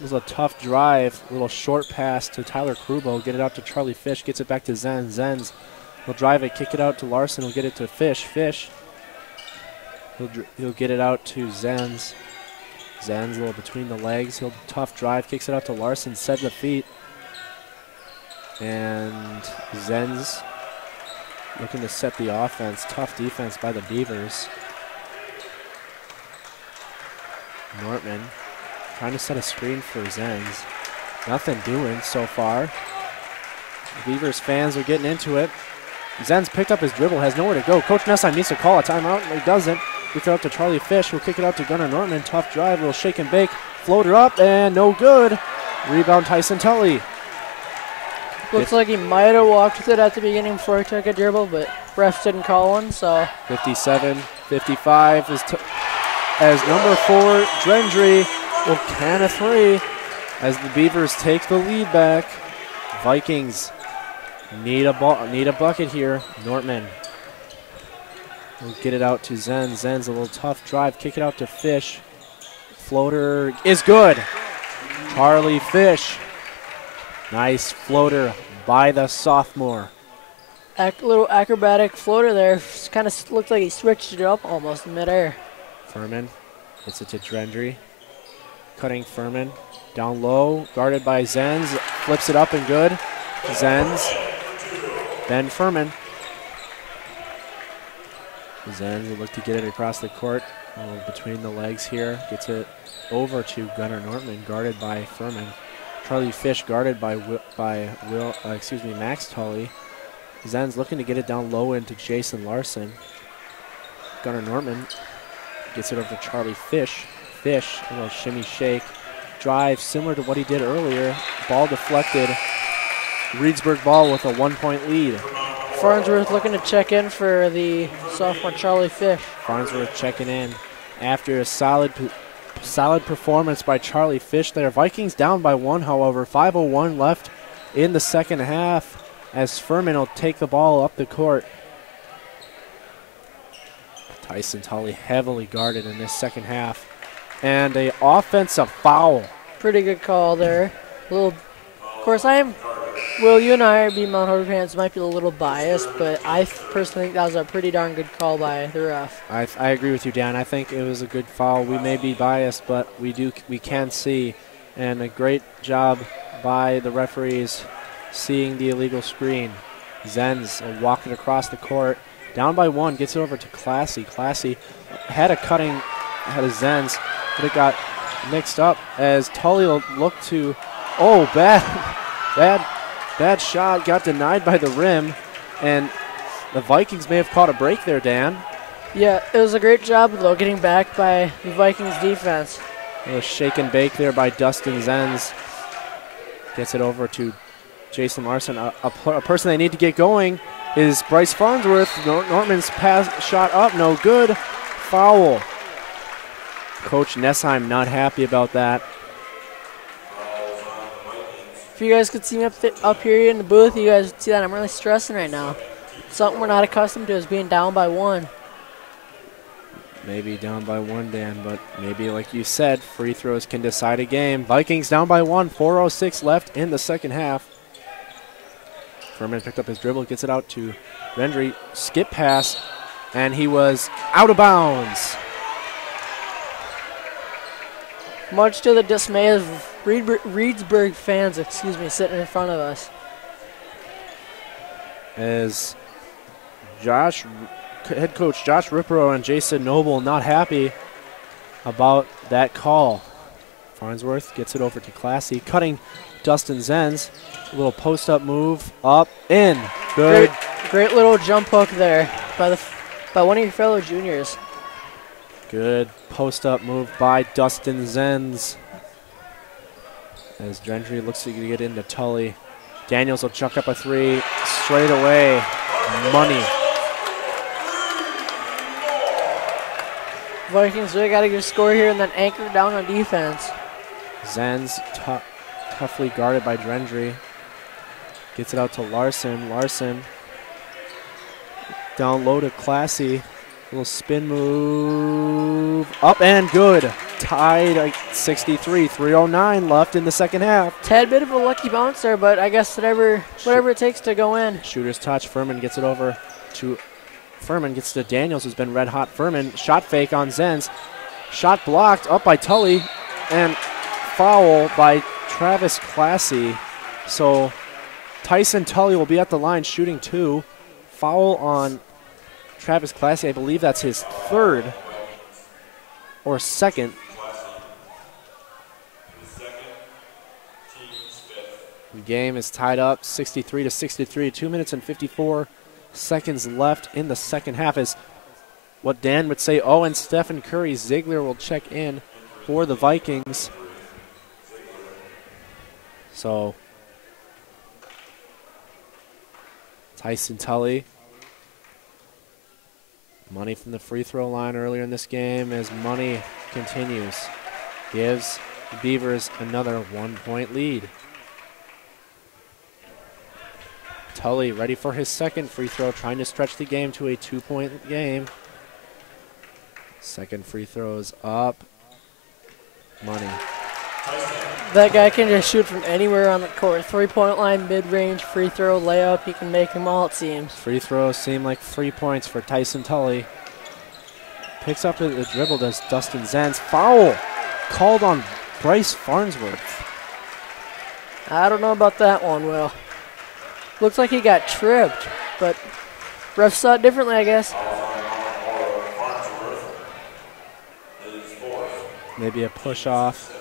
It was a tough drive, a little short pass to Tyler Krubo. Get it out to Charlie Fish, gets it back to Zenz. Zenz will drive it, kick it out to Larson. He'll get it to Fish. Fish, he'll get it out to Zenz. Zenz a little between the legs. He'll tough drive, kicks it out to Larson, set the feet. And Zenz looking to set the offense. Tough defense by the Beavers. Nortman trying to set a screen for Zenz. Nothing doing so far. The Beavers fans are getting into it. Zenz picked up his dribble, has nowhere to go. Coach Nessheim needs to call a timeout, and he doesn't. We throw it to Charlie Fish, who'll kick it out to Gunnar Nortman. Tough drive, little shake and bake. Floater up, and no good. Rebound Tyson Tully. Looks like he might have walked with it at the beginning before he took a dribble, but refs didn't call one, so. 57-55 as number 4, Drendry, will can a three as the Beavers take the lead back. Vikings need a bucket here. Nortman will get it out to Zenz. Zenz a little tough drive, kick it out to Fish. Floater is good. Charlie Fish. Nice floater by the sophomore. Little acrobatic floater there. Kind of looked like he switched it up almost in midair. Furman gets it to Drendry. Cutting Furman. Down low, guarded by Zenz. Flips it up and good. Zenz. Then Furman. Zenz will look to get it across the court. Between the legs here. Gets it over to Gunnar Nortman, guarded by Furman. Charlie Fish guarded by Max Tully. Zenz looking to get it down low into Jason Larson. Gunnar Nortman gets it over to Charlie Fish. Fish, a little shimmy shake. Drive similar to what he did earlier. Ball deflected. Reedsburg ball with a 1-point lead. Farnsworth looking to check in for the sophomore Charlie Fish. Farnsworth checking in after a solid performance by Charlie Fish there. Vikings down by 1, however. 5:01 left in the second half as Furman will take the ball up the court. Tyson Tully heavily guarded in this second half. And a offensive foul. Pretty good call there. Of course, Will, you and I, being Mount Horeb fans, might be a little biased, but I personally think that was a pretty darn good call by the ref. I agree with you, Dan. I think it was a good foul. We may be biased, but we can see, and a great job by the referees seeing the illegal screen. Zenz will walk it across the court. Down by 1, gets it over to Classy. Classy had a Zenz, but it got mixed up as Tully will look to, bad shot, got denied by the rim, and the Vikings may have caught a break there, Dan. Yeah, it was a great job, though, getting back by the Vikings defense. A little shake and bake there by Dustin Zenz. Gets it over to Jason Larson. A person they need to get going is Bryce Farnsworth. Nortman's pass shot up, no good. Foul. Coach Nessheim not happy about that. If you guys could see me up here in the booth, you guys would see that I'm really stressing right now. Something we're not accustomed to is being down by 1. Maybe down by 1, Dan, but maybe, like you said, free throws can decide a game. Vikings down by 1, 4:06 left in the second half. Furman picked up his dribble, gets it out to Rendry. Skip pass, and he was out of bounds. Much to the dismay of Reedsburg fans, sitting in front of us. As head coach Josh Ripro and Jason Noble not happy about that call. Farnsworth gets it over to Classy, cutting Dustin Zenz. A little post-up move, up, in. Good. Great little jump hook there by one of your fellow juniors. Good post-up move by Dustin Zenz. As Gentry looks to get into Tully. Daniels will chuck up a 3 straight away. Money. Vikings really got to get a score here and then anchor down on defense. Zenz toughly guarded by Drendry. Gets it out to Larson. Larson down low to Classy. Little spin move. Up and good. Tied at 63. 3:09 left in the second half. Tad bit of a lucky bounce there, but I guess whatever it takes to go in. Shooter's touch. Furman gets it over to gets to Daniels, who's been red hot. Furman shot fake on Zenz. Shot blocked up by Tully, and foul by Travis Classy. So Tyson Tully will be at the line shooting 2. Foul on Travis Classy. I believe that's his 3rd or 2nd. The game is tied up 63-63. 2 minutes and 54 seconds left in the second half. Is what Dan would say, and Stephen Curry. Ziegler will check in for the Vikings. So Tyson Tully. Money from the free throw line earlier in this game as Money continues. Gives the Beavers another 1-point lead. Tully ready for his second free throw, trying to stretch the game to a 2-point game. Second free throw is up. Money. That guy can just shoot from anywhere on the court. 3-point line, mid-range, free throw, layup. He can make them all, it seems. Free throws seem like 3 points for Tyson Tully. Picks up the dribble, does Dustin Zenz. Foul called on Bryce Farnsworth. I don't know about that one, Will. Looks like he got tripped, but refs saw it differently, I guess. Maybe a push-off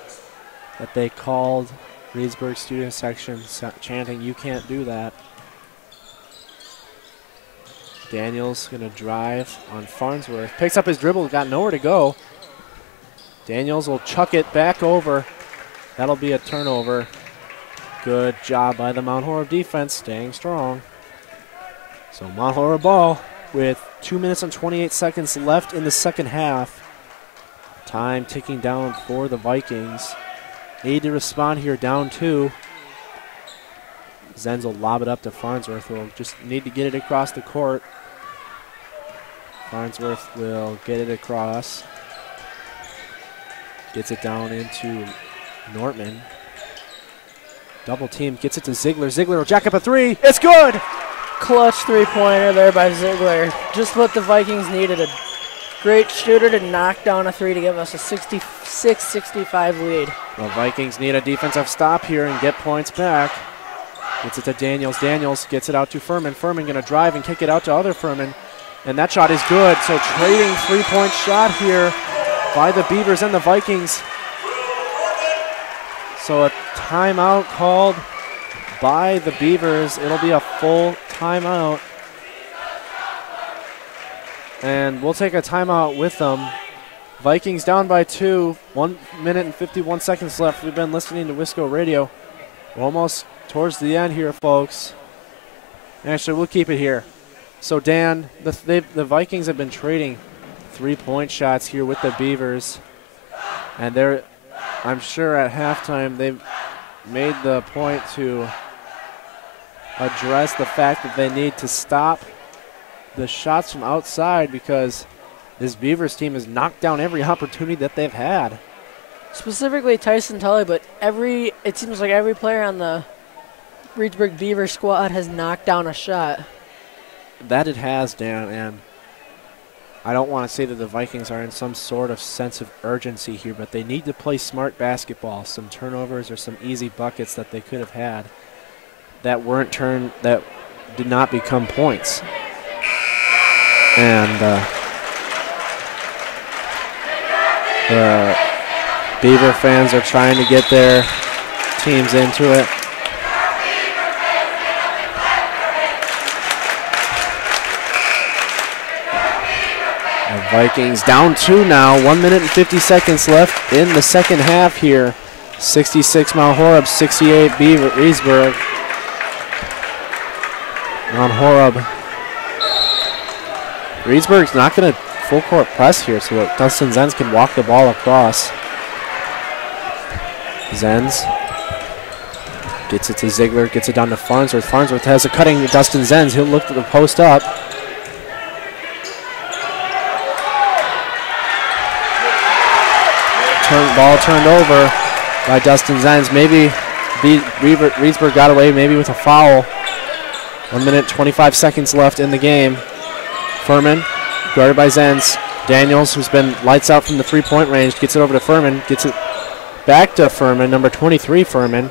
that they called. Reedsburg student section chanting, "You can't do that." Daniels going to drive on Farnsworth. Picks up his dribble, got nowhere to go. Daniels will chuck it back over. That'll be a turnover. Good job by the Mount Horeb defense, staying strong. So Mount Horeb ball with 2 minutes and 28 seconds left in the second half. Time ticking down for the Vikings. Need to respond here, down 2. Zenz will lob it up to Farnsworth. Will just need to get it across the court. Farnsworth will get it across. Gets it down into Nortman. Double team, gets it to Ziegler. Ziegler will jack up a 3. It's good! Clutch 3-pointer there by Ziegler. Just what the Vikings needed. A great shooter to knock down a 3 to give us a 66-65 lead. The Vikings need a defensive stop here and get points back. Gets it to Daniels. Daniels gets it out to Furman. Furman going to drive and kick it out to other Furman. And that shot is good. So trading 3-point shot here by the Beavers and the Vikings. So a timeout called by the Beavers. It'll be a full timeout. and we'll take a timeout with them. Vikings down by 2, 1 minute and 51 seconds left. We've been listening to Wisco Radio. We're almost towards the end here, folks. Actually, we'll keep it here. So, Dan, the Vikings have been trading 3-point shots here with the Beavers. And I'm sure at halftime they've made the point to address the fact that they need to stop the shots from outside because this Beavers team has knocked down every opportunity that they've had. Specifically Tyson Tully, but it seems like every player on the Reedsburg Beaver squad has knocked down a shot. That it has, Dan, and I don't want to say that the Vikings are in some sort of sense of urgency here, but they need to play smart basketball, some turnovers or some easy buckets that they could have had that did not become points. And the Beaver fans are trying to get their teams into it. The Vikings down 2 now, 1 minute and 50 seconds left in the second half here. 66 Mount Horeb, 68 Reedsburg. Mount Horeb. Reedsburg's not going to full court press here, so that Dustin Zenz can walk the ball across. Zenz gets it to Ziegler, gets it down to Farnsworth. Farnsworth has a cutting to Dustin Zenz. He'll look to the post up. Ball turned over by Dustin Zenz. Maybe Reedsburg got away maybe with a foul. 1 minute, 25 seconds left in the game. Furman, guarded by Zenz. Daniels, who's been lights out from the 3-point range, gets it over to Furman. Gets it back to Furman, number 23 Furman.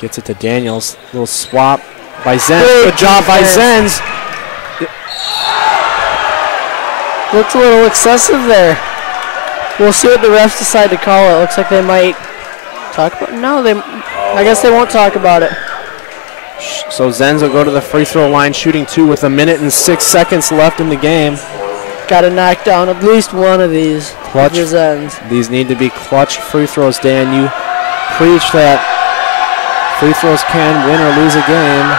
Gets it to Daniels. Little swap by Zenz. Good job by Zenz. Looks a little excessive there. We'll see what the refs decide to call it. Looks like they might talk about it. No, I guess they won't talk about it. So Zenz will go to the free throw line shooting 2 with 1 minute and 6 seconds left in the game. Got to knock down at least one of these. Clutch. Zenz. These need to be clutch free throws, Dan. You preach that free throws can win or lose a game.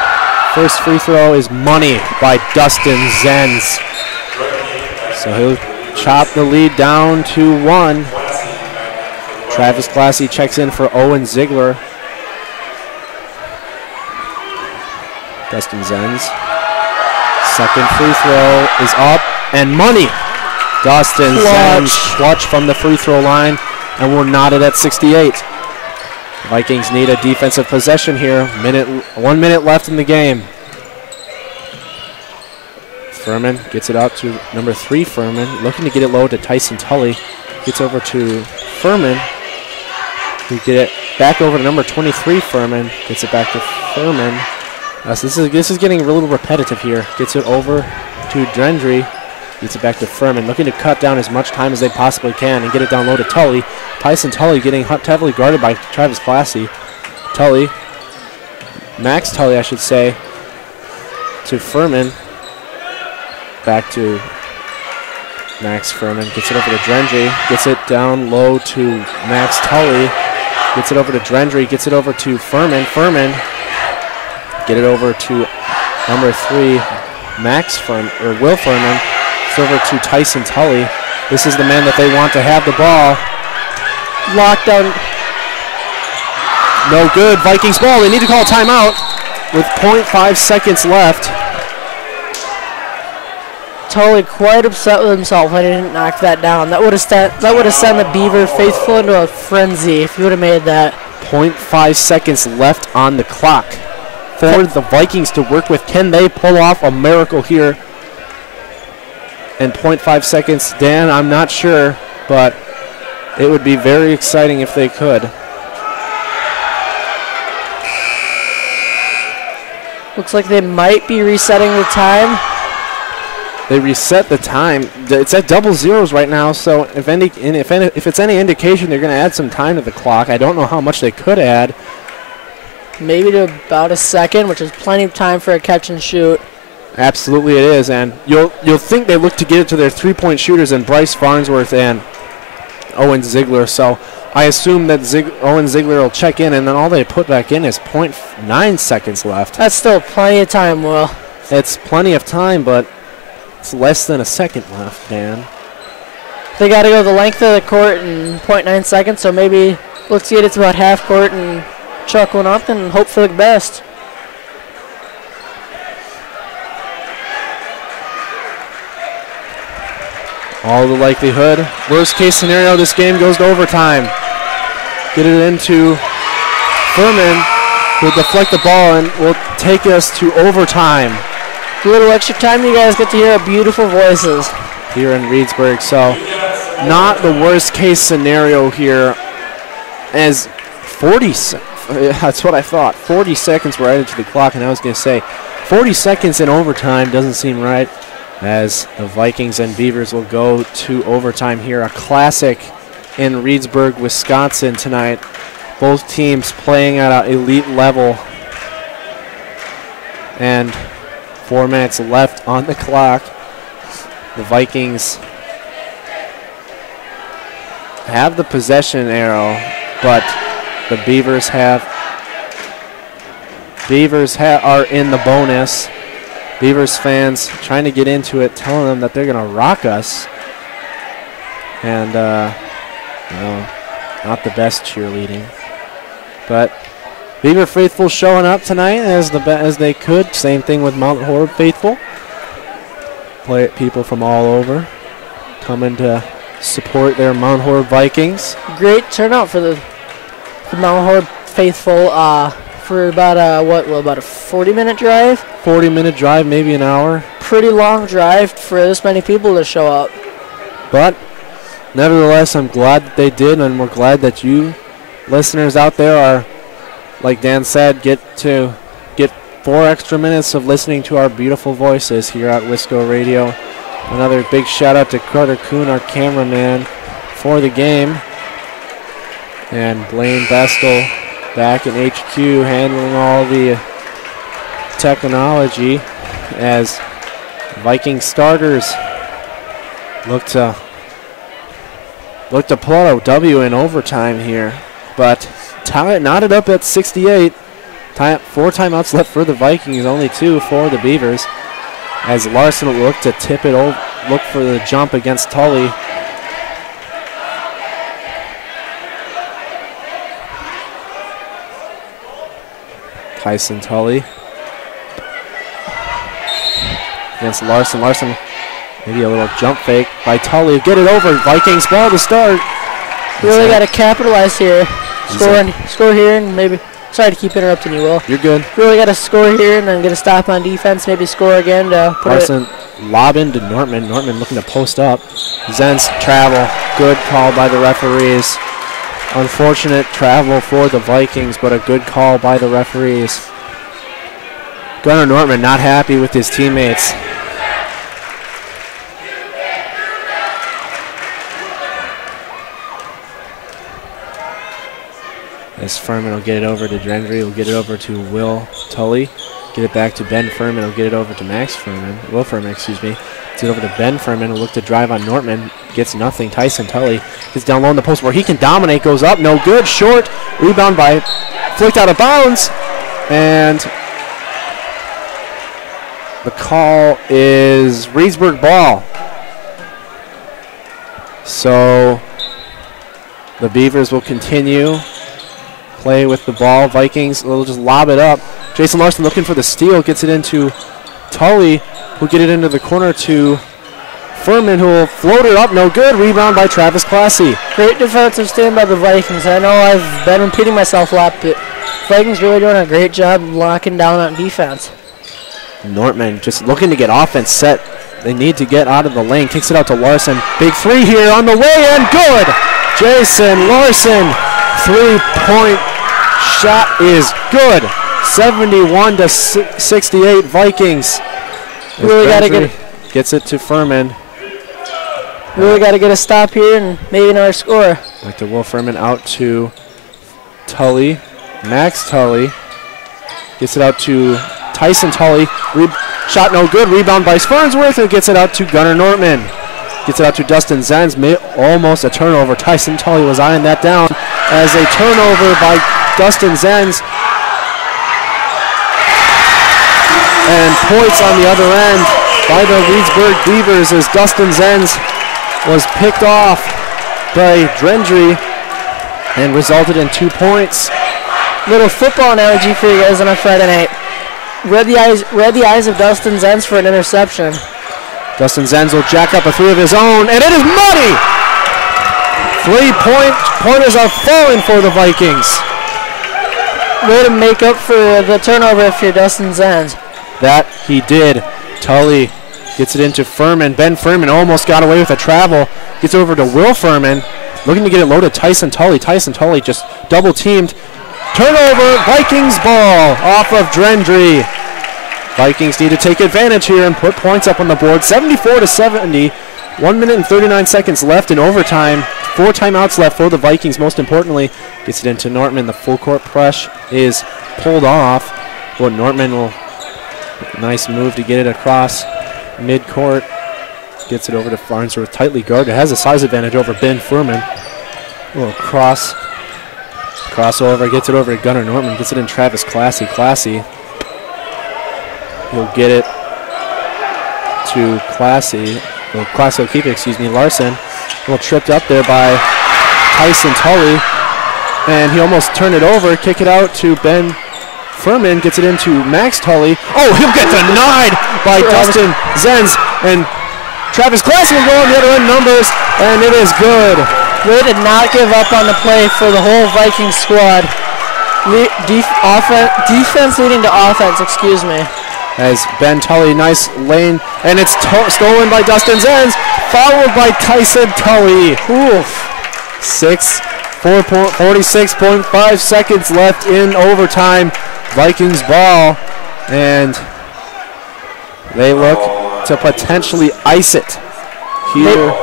First free throw is money by Dustin Zenz. So he'll chop the lead down to 1. Travis Classy checks in for Owen Ziegler. Dustin Zenz. Second free throw is up and money. Dustin Zenz clutch from the free throw line, and we're knotted at 68. Vikings need a defensive possession here. 1 minute left in the game. Furman gets it out to number 3 Furman, looking to get it low to Tyson Tully. Gets over to Furman. We get it back over to number 23 Furman. Gets it back to Furman. So this is getting a little repetitive here. Gets it over to Drendry. Gets it back to Furman. Looking to cut down as much time as they possibly can and get it down low to Tully. Tyson Tully getting heavily guarded by Travis Classy. Tully. Max Tully, I should say. To Furman. Back to Max Furman. Gets it over to Drendry. Gets it down low to Max Tully. Gets it over to Drendry. Gets it over to Furman. Furman. Get it over to number 3, Will Furman. It's over to Tyson Tully. This is the man that they want to have the ball. Lockdown. No good. Vikings ball. They need to call a timeout with 0.5 seconds left. Tully quite upset with himself when he didn't knock that down. That would have sent the Beaver faithful into a frenzy if he would have made that. 0.5 seconds left on the clock for the Vikings to work with. Can they pull off a miracle here? And 0.5 seconds, Dan, I'm not sure, but it would be very exciting if they could. Looks like they might be resetting the time. They reset the time. It's at double zeros right now, so if it's any indication, they're going to add some time to the clock. I don't know how much they could add. Maybe to about a second, which is plenty of time for a catch and shoot. Absolutely it is, and you'll think they look to get it to their three-point shooters in Bryce Farnsworth and Owen Ziegler, so I assume that Owen Ziegler will check in, and then all they put back in is 0.9 seconds left. That's still plenty of time, Will. It's plenty of time, but it's less than a second left, Dan. They got to go the length of the court in 0.9 seconds, so maybe let's get it to about half court and chuck one up and hope for the best. All the likelihood. Worst case scenario, this game goes to overtime. Get it into Furman, who'll deflect the ball and will take us to overtime. A little extra time, you guys get to hear our beautiful voices here in Reedsburg. So not the worst case scenario here, as 40, that's what I thought. 40 seconds were added to the clock, and I was going to say 40 seconds in overtime doesn't seem right, as the Vikings and Beavers will go to overtime here. A classic in Reedsburg, Wisconsin tonight. Both teams playing at an elite level. And 4 minutes left on the clock. The Vikings have the possession arrow, but the Beavers are in the bonus. Beavers fans trying to get into it, telling them that they're going to rock us. And, not the best cheerleading. But Beaver faithful showing up tonight as they could. Same thing with Mount Horeb faithful. People from all over coming to support their Mount Horeb Vikings. Great turnout for the Mount Horeb faithful. For about about a 40-minute drive? 40-minute drive, maybe an hour. Pretty long drive for this many people to show up. But nevertheless, I'm glad that they did, and we're glad that you listeners out there are, like Dan said, get 4 extra minutes of listening to our beautiful voices here at Wisco Radio. Another big shout out to Carter Kuhn, our cameraman, for the game. And Blaine Bestel back in HQ handling all the technology as Viking starters look to pull out a W in overtime here, but knotted up at 68. 4 timeouts left for the Vikings, only 2 for the Beavers, as Larson will look to tip it over, look for the jump against Tully. Tyson Tully against Larson. Larson, maybe a little jump fake by Tully. Get it over. Vikings ball to start. Really got to capitalize here. Score here, and maybe. Sorry to keep interrupting you, Will. You're good. Really got to score here, and then get a stop on defense. Maybe score again to put Larson lobbing to Nortman. Nortman looking to post up. Zenz travel. Good call by the referees. Unfortunate travel for the Vikings, but a good call by the referees. Gunnar Nortman not happy with his teammates. As Furman will get it over to Drendry, will get it over to Will Tully. Get it back to Ben Furman, will get it over to Will Furman, excuse me. Gets it over to Ben Furman, will look to drive on Nortman. Gets nothing. Tyson Tully gets down low in the post where he can dominate, goes up, no good, short. Rebound by, flicked out of bounds. And the call is Reedsburg ball. So the Beavers will continue. Play with the ball. Vikings will just lob it up. Jason Larson looking for the steal. Gets it into Tully, who'll get it into the corner to Furman, who will float it up. No good. Rebound by Travis Classy. Great defensive stand by the Vikings. I know I've been repeating myself a lot, but Vikings really doing a great job locking down on defense. Nortman just looking to get offense set. They need to get out of the lane. Kicks it out to Larson. Big three here on the way and good. Jason Larson. 3-point shot is good. 71-68 Vikings. Really got to get gets it to Furman. Really got to get a stop here and maybe another score. Back to Will Furman, out to Tully. Max Tully gets it out to Tyson Tully. Shot no good. Rebound by Farnsworth, and gets it out to Gunnar Nortman. Gets it out to Dustin Zenz. Almost a turnover. Tyson Tully was eyeing that down as a turnover by Dustin Zenz. And points on the other end by the Reedsburg Beavers as Dustin Zenz was picked off by Drendry and resulted in 2 points. Little football analogy for you guys on a Friday night. Read the eyes of Dustin Zenz for an interception. Dustin Zenz will jack up a three of his own, and it is money! 3-pointers are falling for the Vikings. Way to make up for the turnover if you're Dustin Zenz. That he did. Tully gets it into Furman. Ben Furman almost got away with a travel. Gets over to Will Furman. Looking to get it loaded. Tyson Tully. Tyson Tully just double teamed. Turnover. Vikings ball off of Drendry. Vikings need to take advantage here and put points up on the board. 74-70. 1 minute and 39 seconds left in overtime. 4 timeouts left for the Vikings, most importantly. Gets it into Nortman. The full court press is pulled off. But Nortman will... Nice move to get it across mid-court. Gets it over to Farnsworth. Tightly guarded. Has a size advantage over Ben Furman. Little crossover. Gets it over to Gunnar Nortman. Gets it in Travis Classy. Classy. He'll get it to Classy. Well, Classy will keep it, Larson. A little tripped up there by Tyson Tully. And he almost turned it over. Kick it out to Ben Furman. Gets it into Max Tully. Oh, he'll get denied by Dustin Zenz. And Travis Classy will go on the other end numbers. And it is good. Way to not give up on the play for the whole Viking squad. Defense leading to offense, excuse me. As Ben Tully, nice lane, and it's stolen by Dustin Zenz, followed by Tyson Tully. 46.5 seconds left in overtime. Vikings ball, and they look to potentially ice it here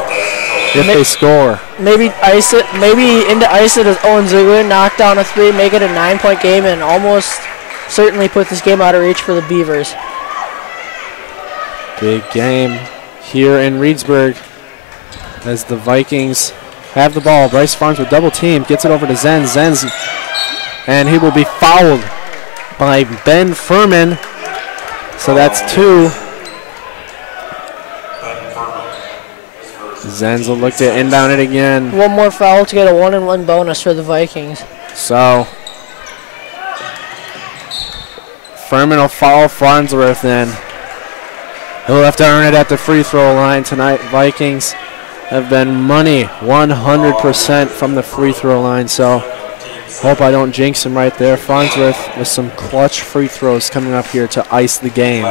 if they score. Maybe ice it. Maybe into ice it as Owen Ziegler knock down a 3, make it a 9-point game, and almost certainly put this game out of reach for the Beavers. Big game here in Reedsburg as the Vikings have the ball. Bryce Farnsworth double team, gets it over to Zenz. Zenz, and he will be fouled by Ben Furman. So that's 2. Zenz will look to inbound it again. One more foul to get a 1-and-1 bonus for the Vikings. So Furman will foul Farnsworth then. He'll have to earn it at the free throw line tonight. Vikings have been money 100% from the free throw line, so hope I don't jinx him right there. Farnsworth with some clutch free throws coming up here to ice the game.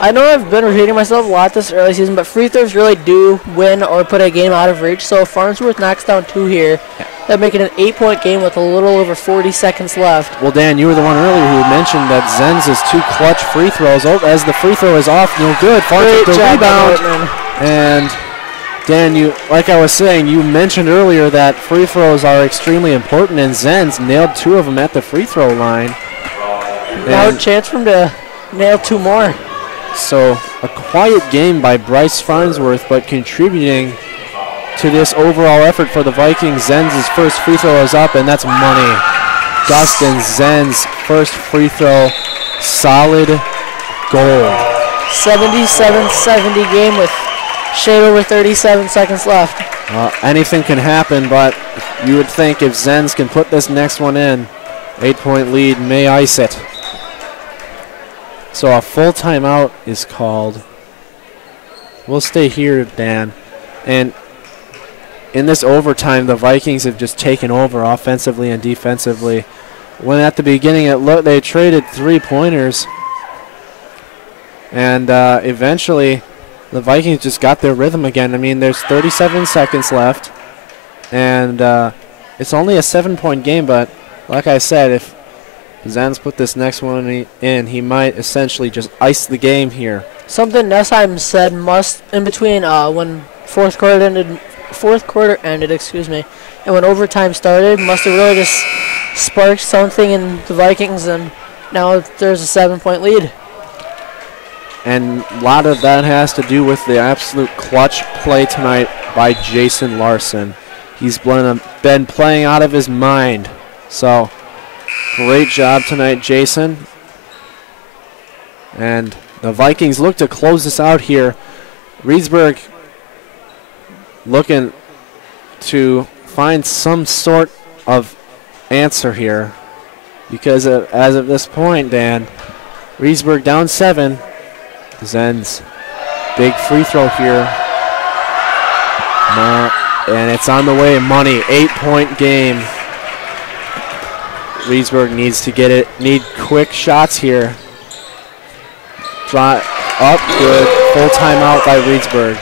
I know I've been repeating myself a lot this early season, but free throws really do win or put a game out of reach. So if Farnsworth knocks down 2 here, that'd make it an 8-point game with a little over 40 seconds left. Well, Dan, you were the one earlier who mentioned that Zenz's 2 clutch free throws. Oh, as the free throw is off, no good. Farnsworth the rebound. And Dan, like I was saying, you mentioned earlier that free throws are extremely important, and Zenz nailed 2 of them at the free throw line. Now a chance for him to nail 2 more. So a quiet game by Bryce Farnsworth, but contributing to this overall effort for the Vikings. Zenz's first free throw is up, and that's money. Dustin Zenz first free throw, solid gold. 77-70 game with shade over 37 seconds left. Anything can happen, but you would think if Zenz can put this next one in, 8-point lead may ice it. So a full timeout is called. We'll stay here, Dan. And in this overtime, the Vikings have just taken over offensively and defensively. When at the beginning they traded 3-pointers. And eventually, the Vikings just got their rhythm again. I mean, there's 37 seconds left. And it's only a 7-point game, but like I said, if Zenz put this next one in, he might essentially just ice the game here. Something Nessheim said in between when fourth quarter ended, excuse me, and when overtime started, must have really just sparked something in the Vikings, and now there's a 7-point lead. And a lot of that has to do with the absolute clutch play tonight by Jason Larson. He's been playing out of his mind. So, great job tonight, Jason. And the Vikings look to close this out here. Reedsburg looking to find some sort of answer here. Because as of this point, Dan, Reedsburg down 7. Zen's big free throw here. And it's on the way. Money, 8-point game. Reedsburg needs to get it. Need quick shots here. Draw up, good. Full timeout by Reedsburg.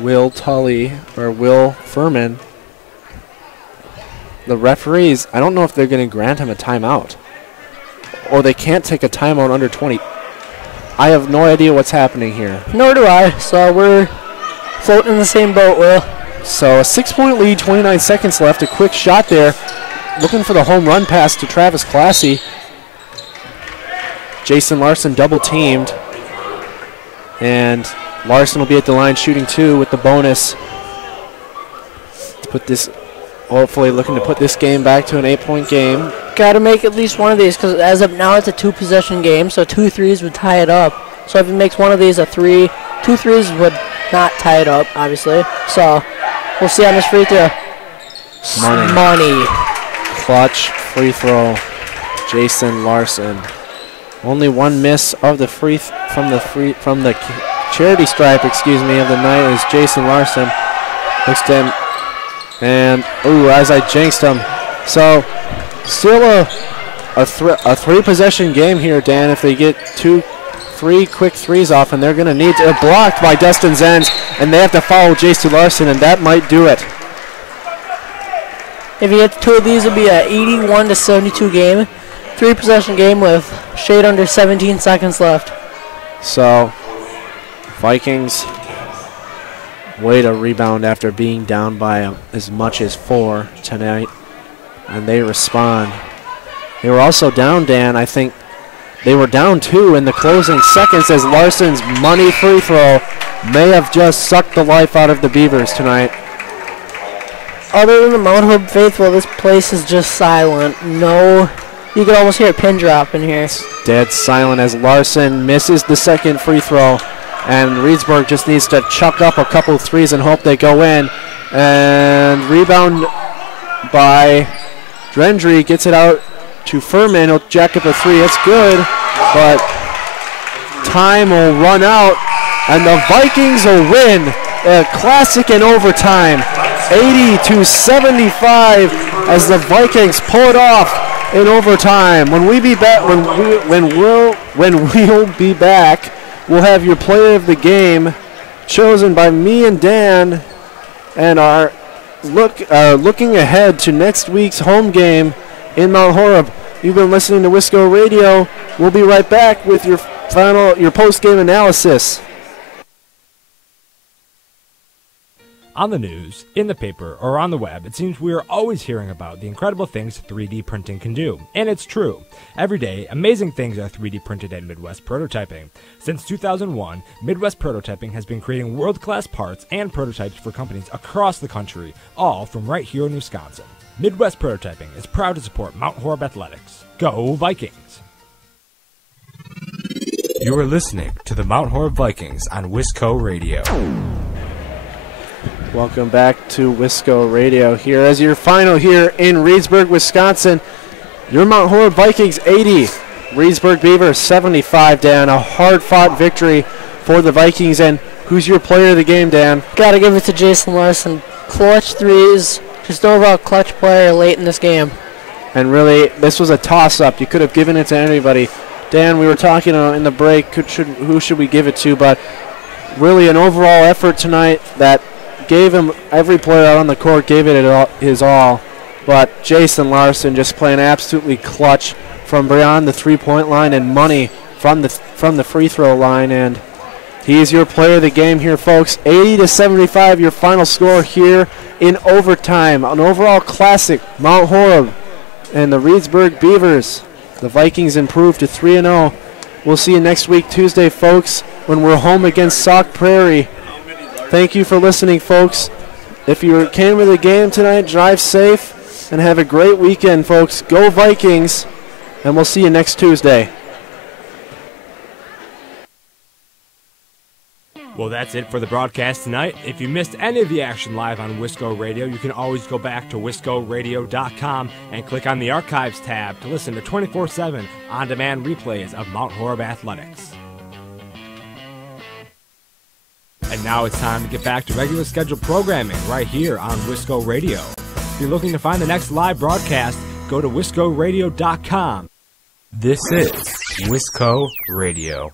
Will Furman. The referees, I don't know if they're going to grant him a timeout. Or they can't take a timeout under 20. I have no idea what's happening here. Nor do I, so we're floating in the same boat, Will. So a 6-point lead, 29 seconds left. A quick shot there. Looking for the home run pass to Travis Classy. Jason Larson double teamed. And Larson will be at the line shooting 2 with the bonus. To put this, hopefully looking to put this game back to an 8-point game. Got to make at least one of these because as of now it's a 2-possession game, so 2 threes would tie it up. So if he makes one of these a 3, 2 threes would not tie it up, obviously. So we'll see on this free throw. Money. Clutch free throw, Jason Larson. Only one miss of the from the charity stripe, of the night is Jason Larson. Looks to him, and as I jinxed him. So still a 3-possession game here, Dan. If they get 3 quick threes off, and they're going to need to blocked by Dustin Zenz, and they have to follow Jason Larson, and that might do it. If he gets 2 of these, it'll be a 81-72 game. 3-possession game with shade under 17 seconds left. So, Vikings way to rebound after being down by as much as 4 tonight, and they respond. They were also down, Dan. I think they were down 2 in the closing seconds as Larson's money free throw may have just sucked the life out of the Beavers tonight. Other than the Mount Horeb faithful, this place is just silent. No, you can almost hear a pin drop in here. It's dead silent as Larson misses the second free throw, and Reedsburg just needs to chuck up a couple threes and hope they go in. And rebound by Drendry, gets it out to Furman. He'll jack up a 3. It's good, but time will run out, and the Vikings will win a classic in overtime. 80-75 as the Vikings pull it off in overtime. When we'll be back, we'll have your player of the game chosen by me and Dan, and are looking ahead to next week's home game in Mount Horeb. You've been listening to Wisco Radio. We'll be right back with your post-game analysis. On the news, in the paper, or on the web, it seems we are always hearing about the incredible things 3D printing can do. And it's true. Every day, amazing things are 3D printed at Midwest Prototyping. Since 2001, Midwest Prototyping has been creating world-class parts and prototypes for companies across the country, all from right here in Wisconsin. Midwest Prototyping is proud to support Mount Horeb Athletics. Go Vikings! You are listening to the Mount Horeb Vikings on Wisco Radio. Welcome back to Wisco Radio here as your final here in Reedsburg, Wisconsin. Your Mount Horeb Vikings 80, Reedsburg Beavers 75, Dan. A hard-fought victory for the Vikings. And who's your player of the game, Dan? Got to give it to Jason Larson. Clutch threes, just overall clutch player late in this game. And really, this was a toss-up. You could have given it to anybody. Dan, we were talking in the break, who should we give it to? But really an overall effort tonight that gave him, every player out on the court gave it his all. But Jason Larson just playing absolutely clutch from beyond the three-point line, and money from the free throw line. And he's your player of the game here, folks. 80-75, your final score here in overtime. An overall classic, Mount Horeb and the Reedsburg Beavers. The Vikings improved to 3-0. We'll see you next week, Tuesday, folks, when we're home against Sauk Prairie. Thank you for listening, folks. If you came to the game tonight, drive safe and have a great weekend, folks. Go Vikings, and we'll see you next Tuesday. Well, that's it for the broadcast tonight. If you missed any of the action live on Wisco Radio, you can always go back to wiscoradio.com and click on the Archives tab to listen to 24/7 on-demand replays of Mount Horeb Athletics. And now it's time to get back to regular scheduled programming right here on Wisco Radio. If you're looking to find the next live broadcast, go to wiscoradio.com. This is Wisco Radio.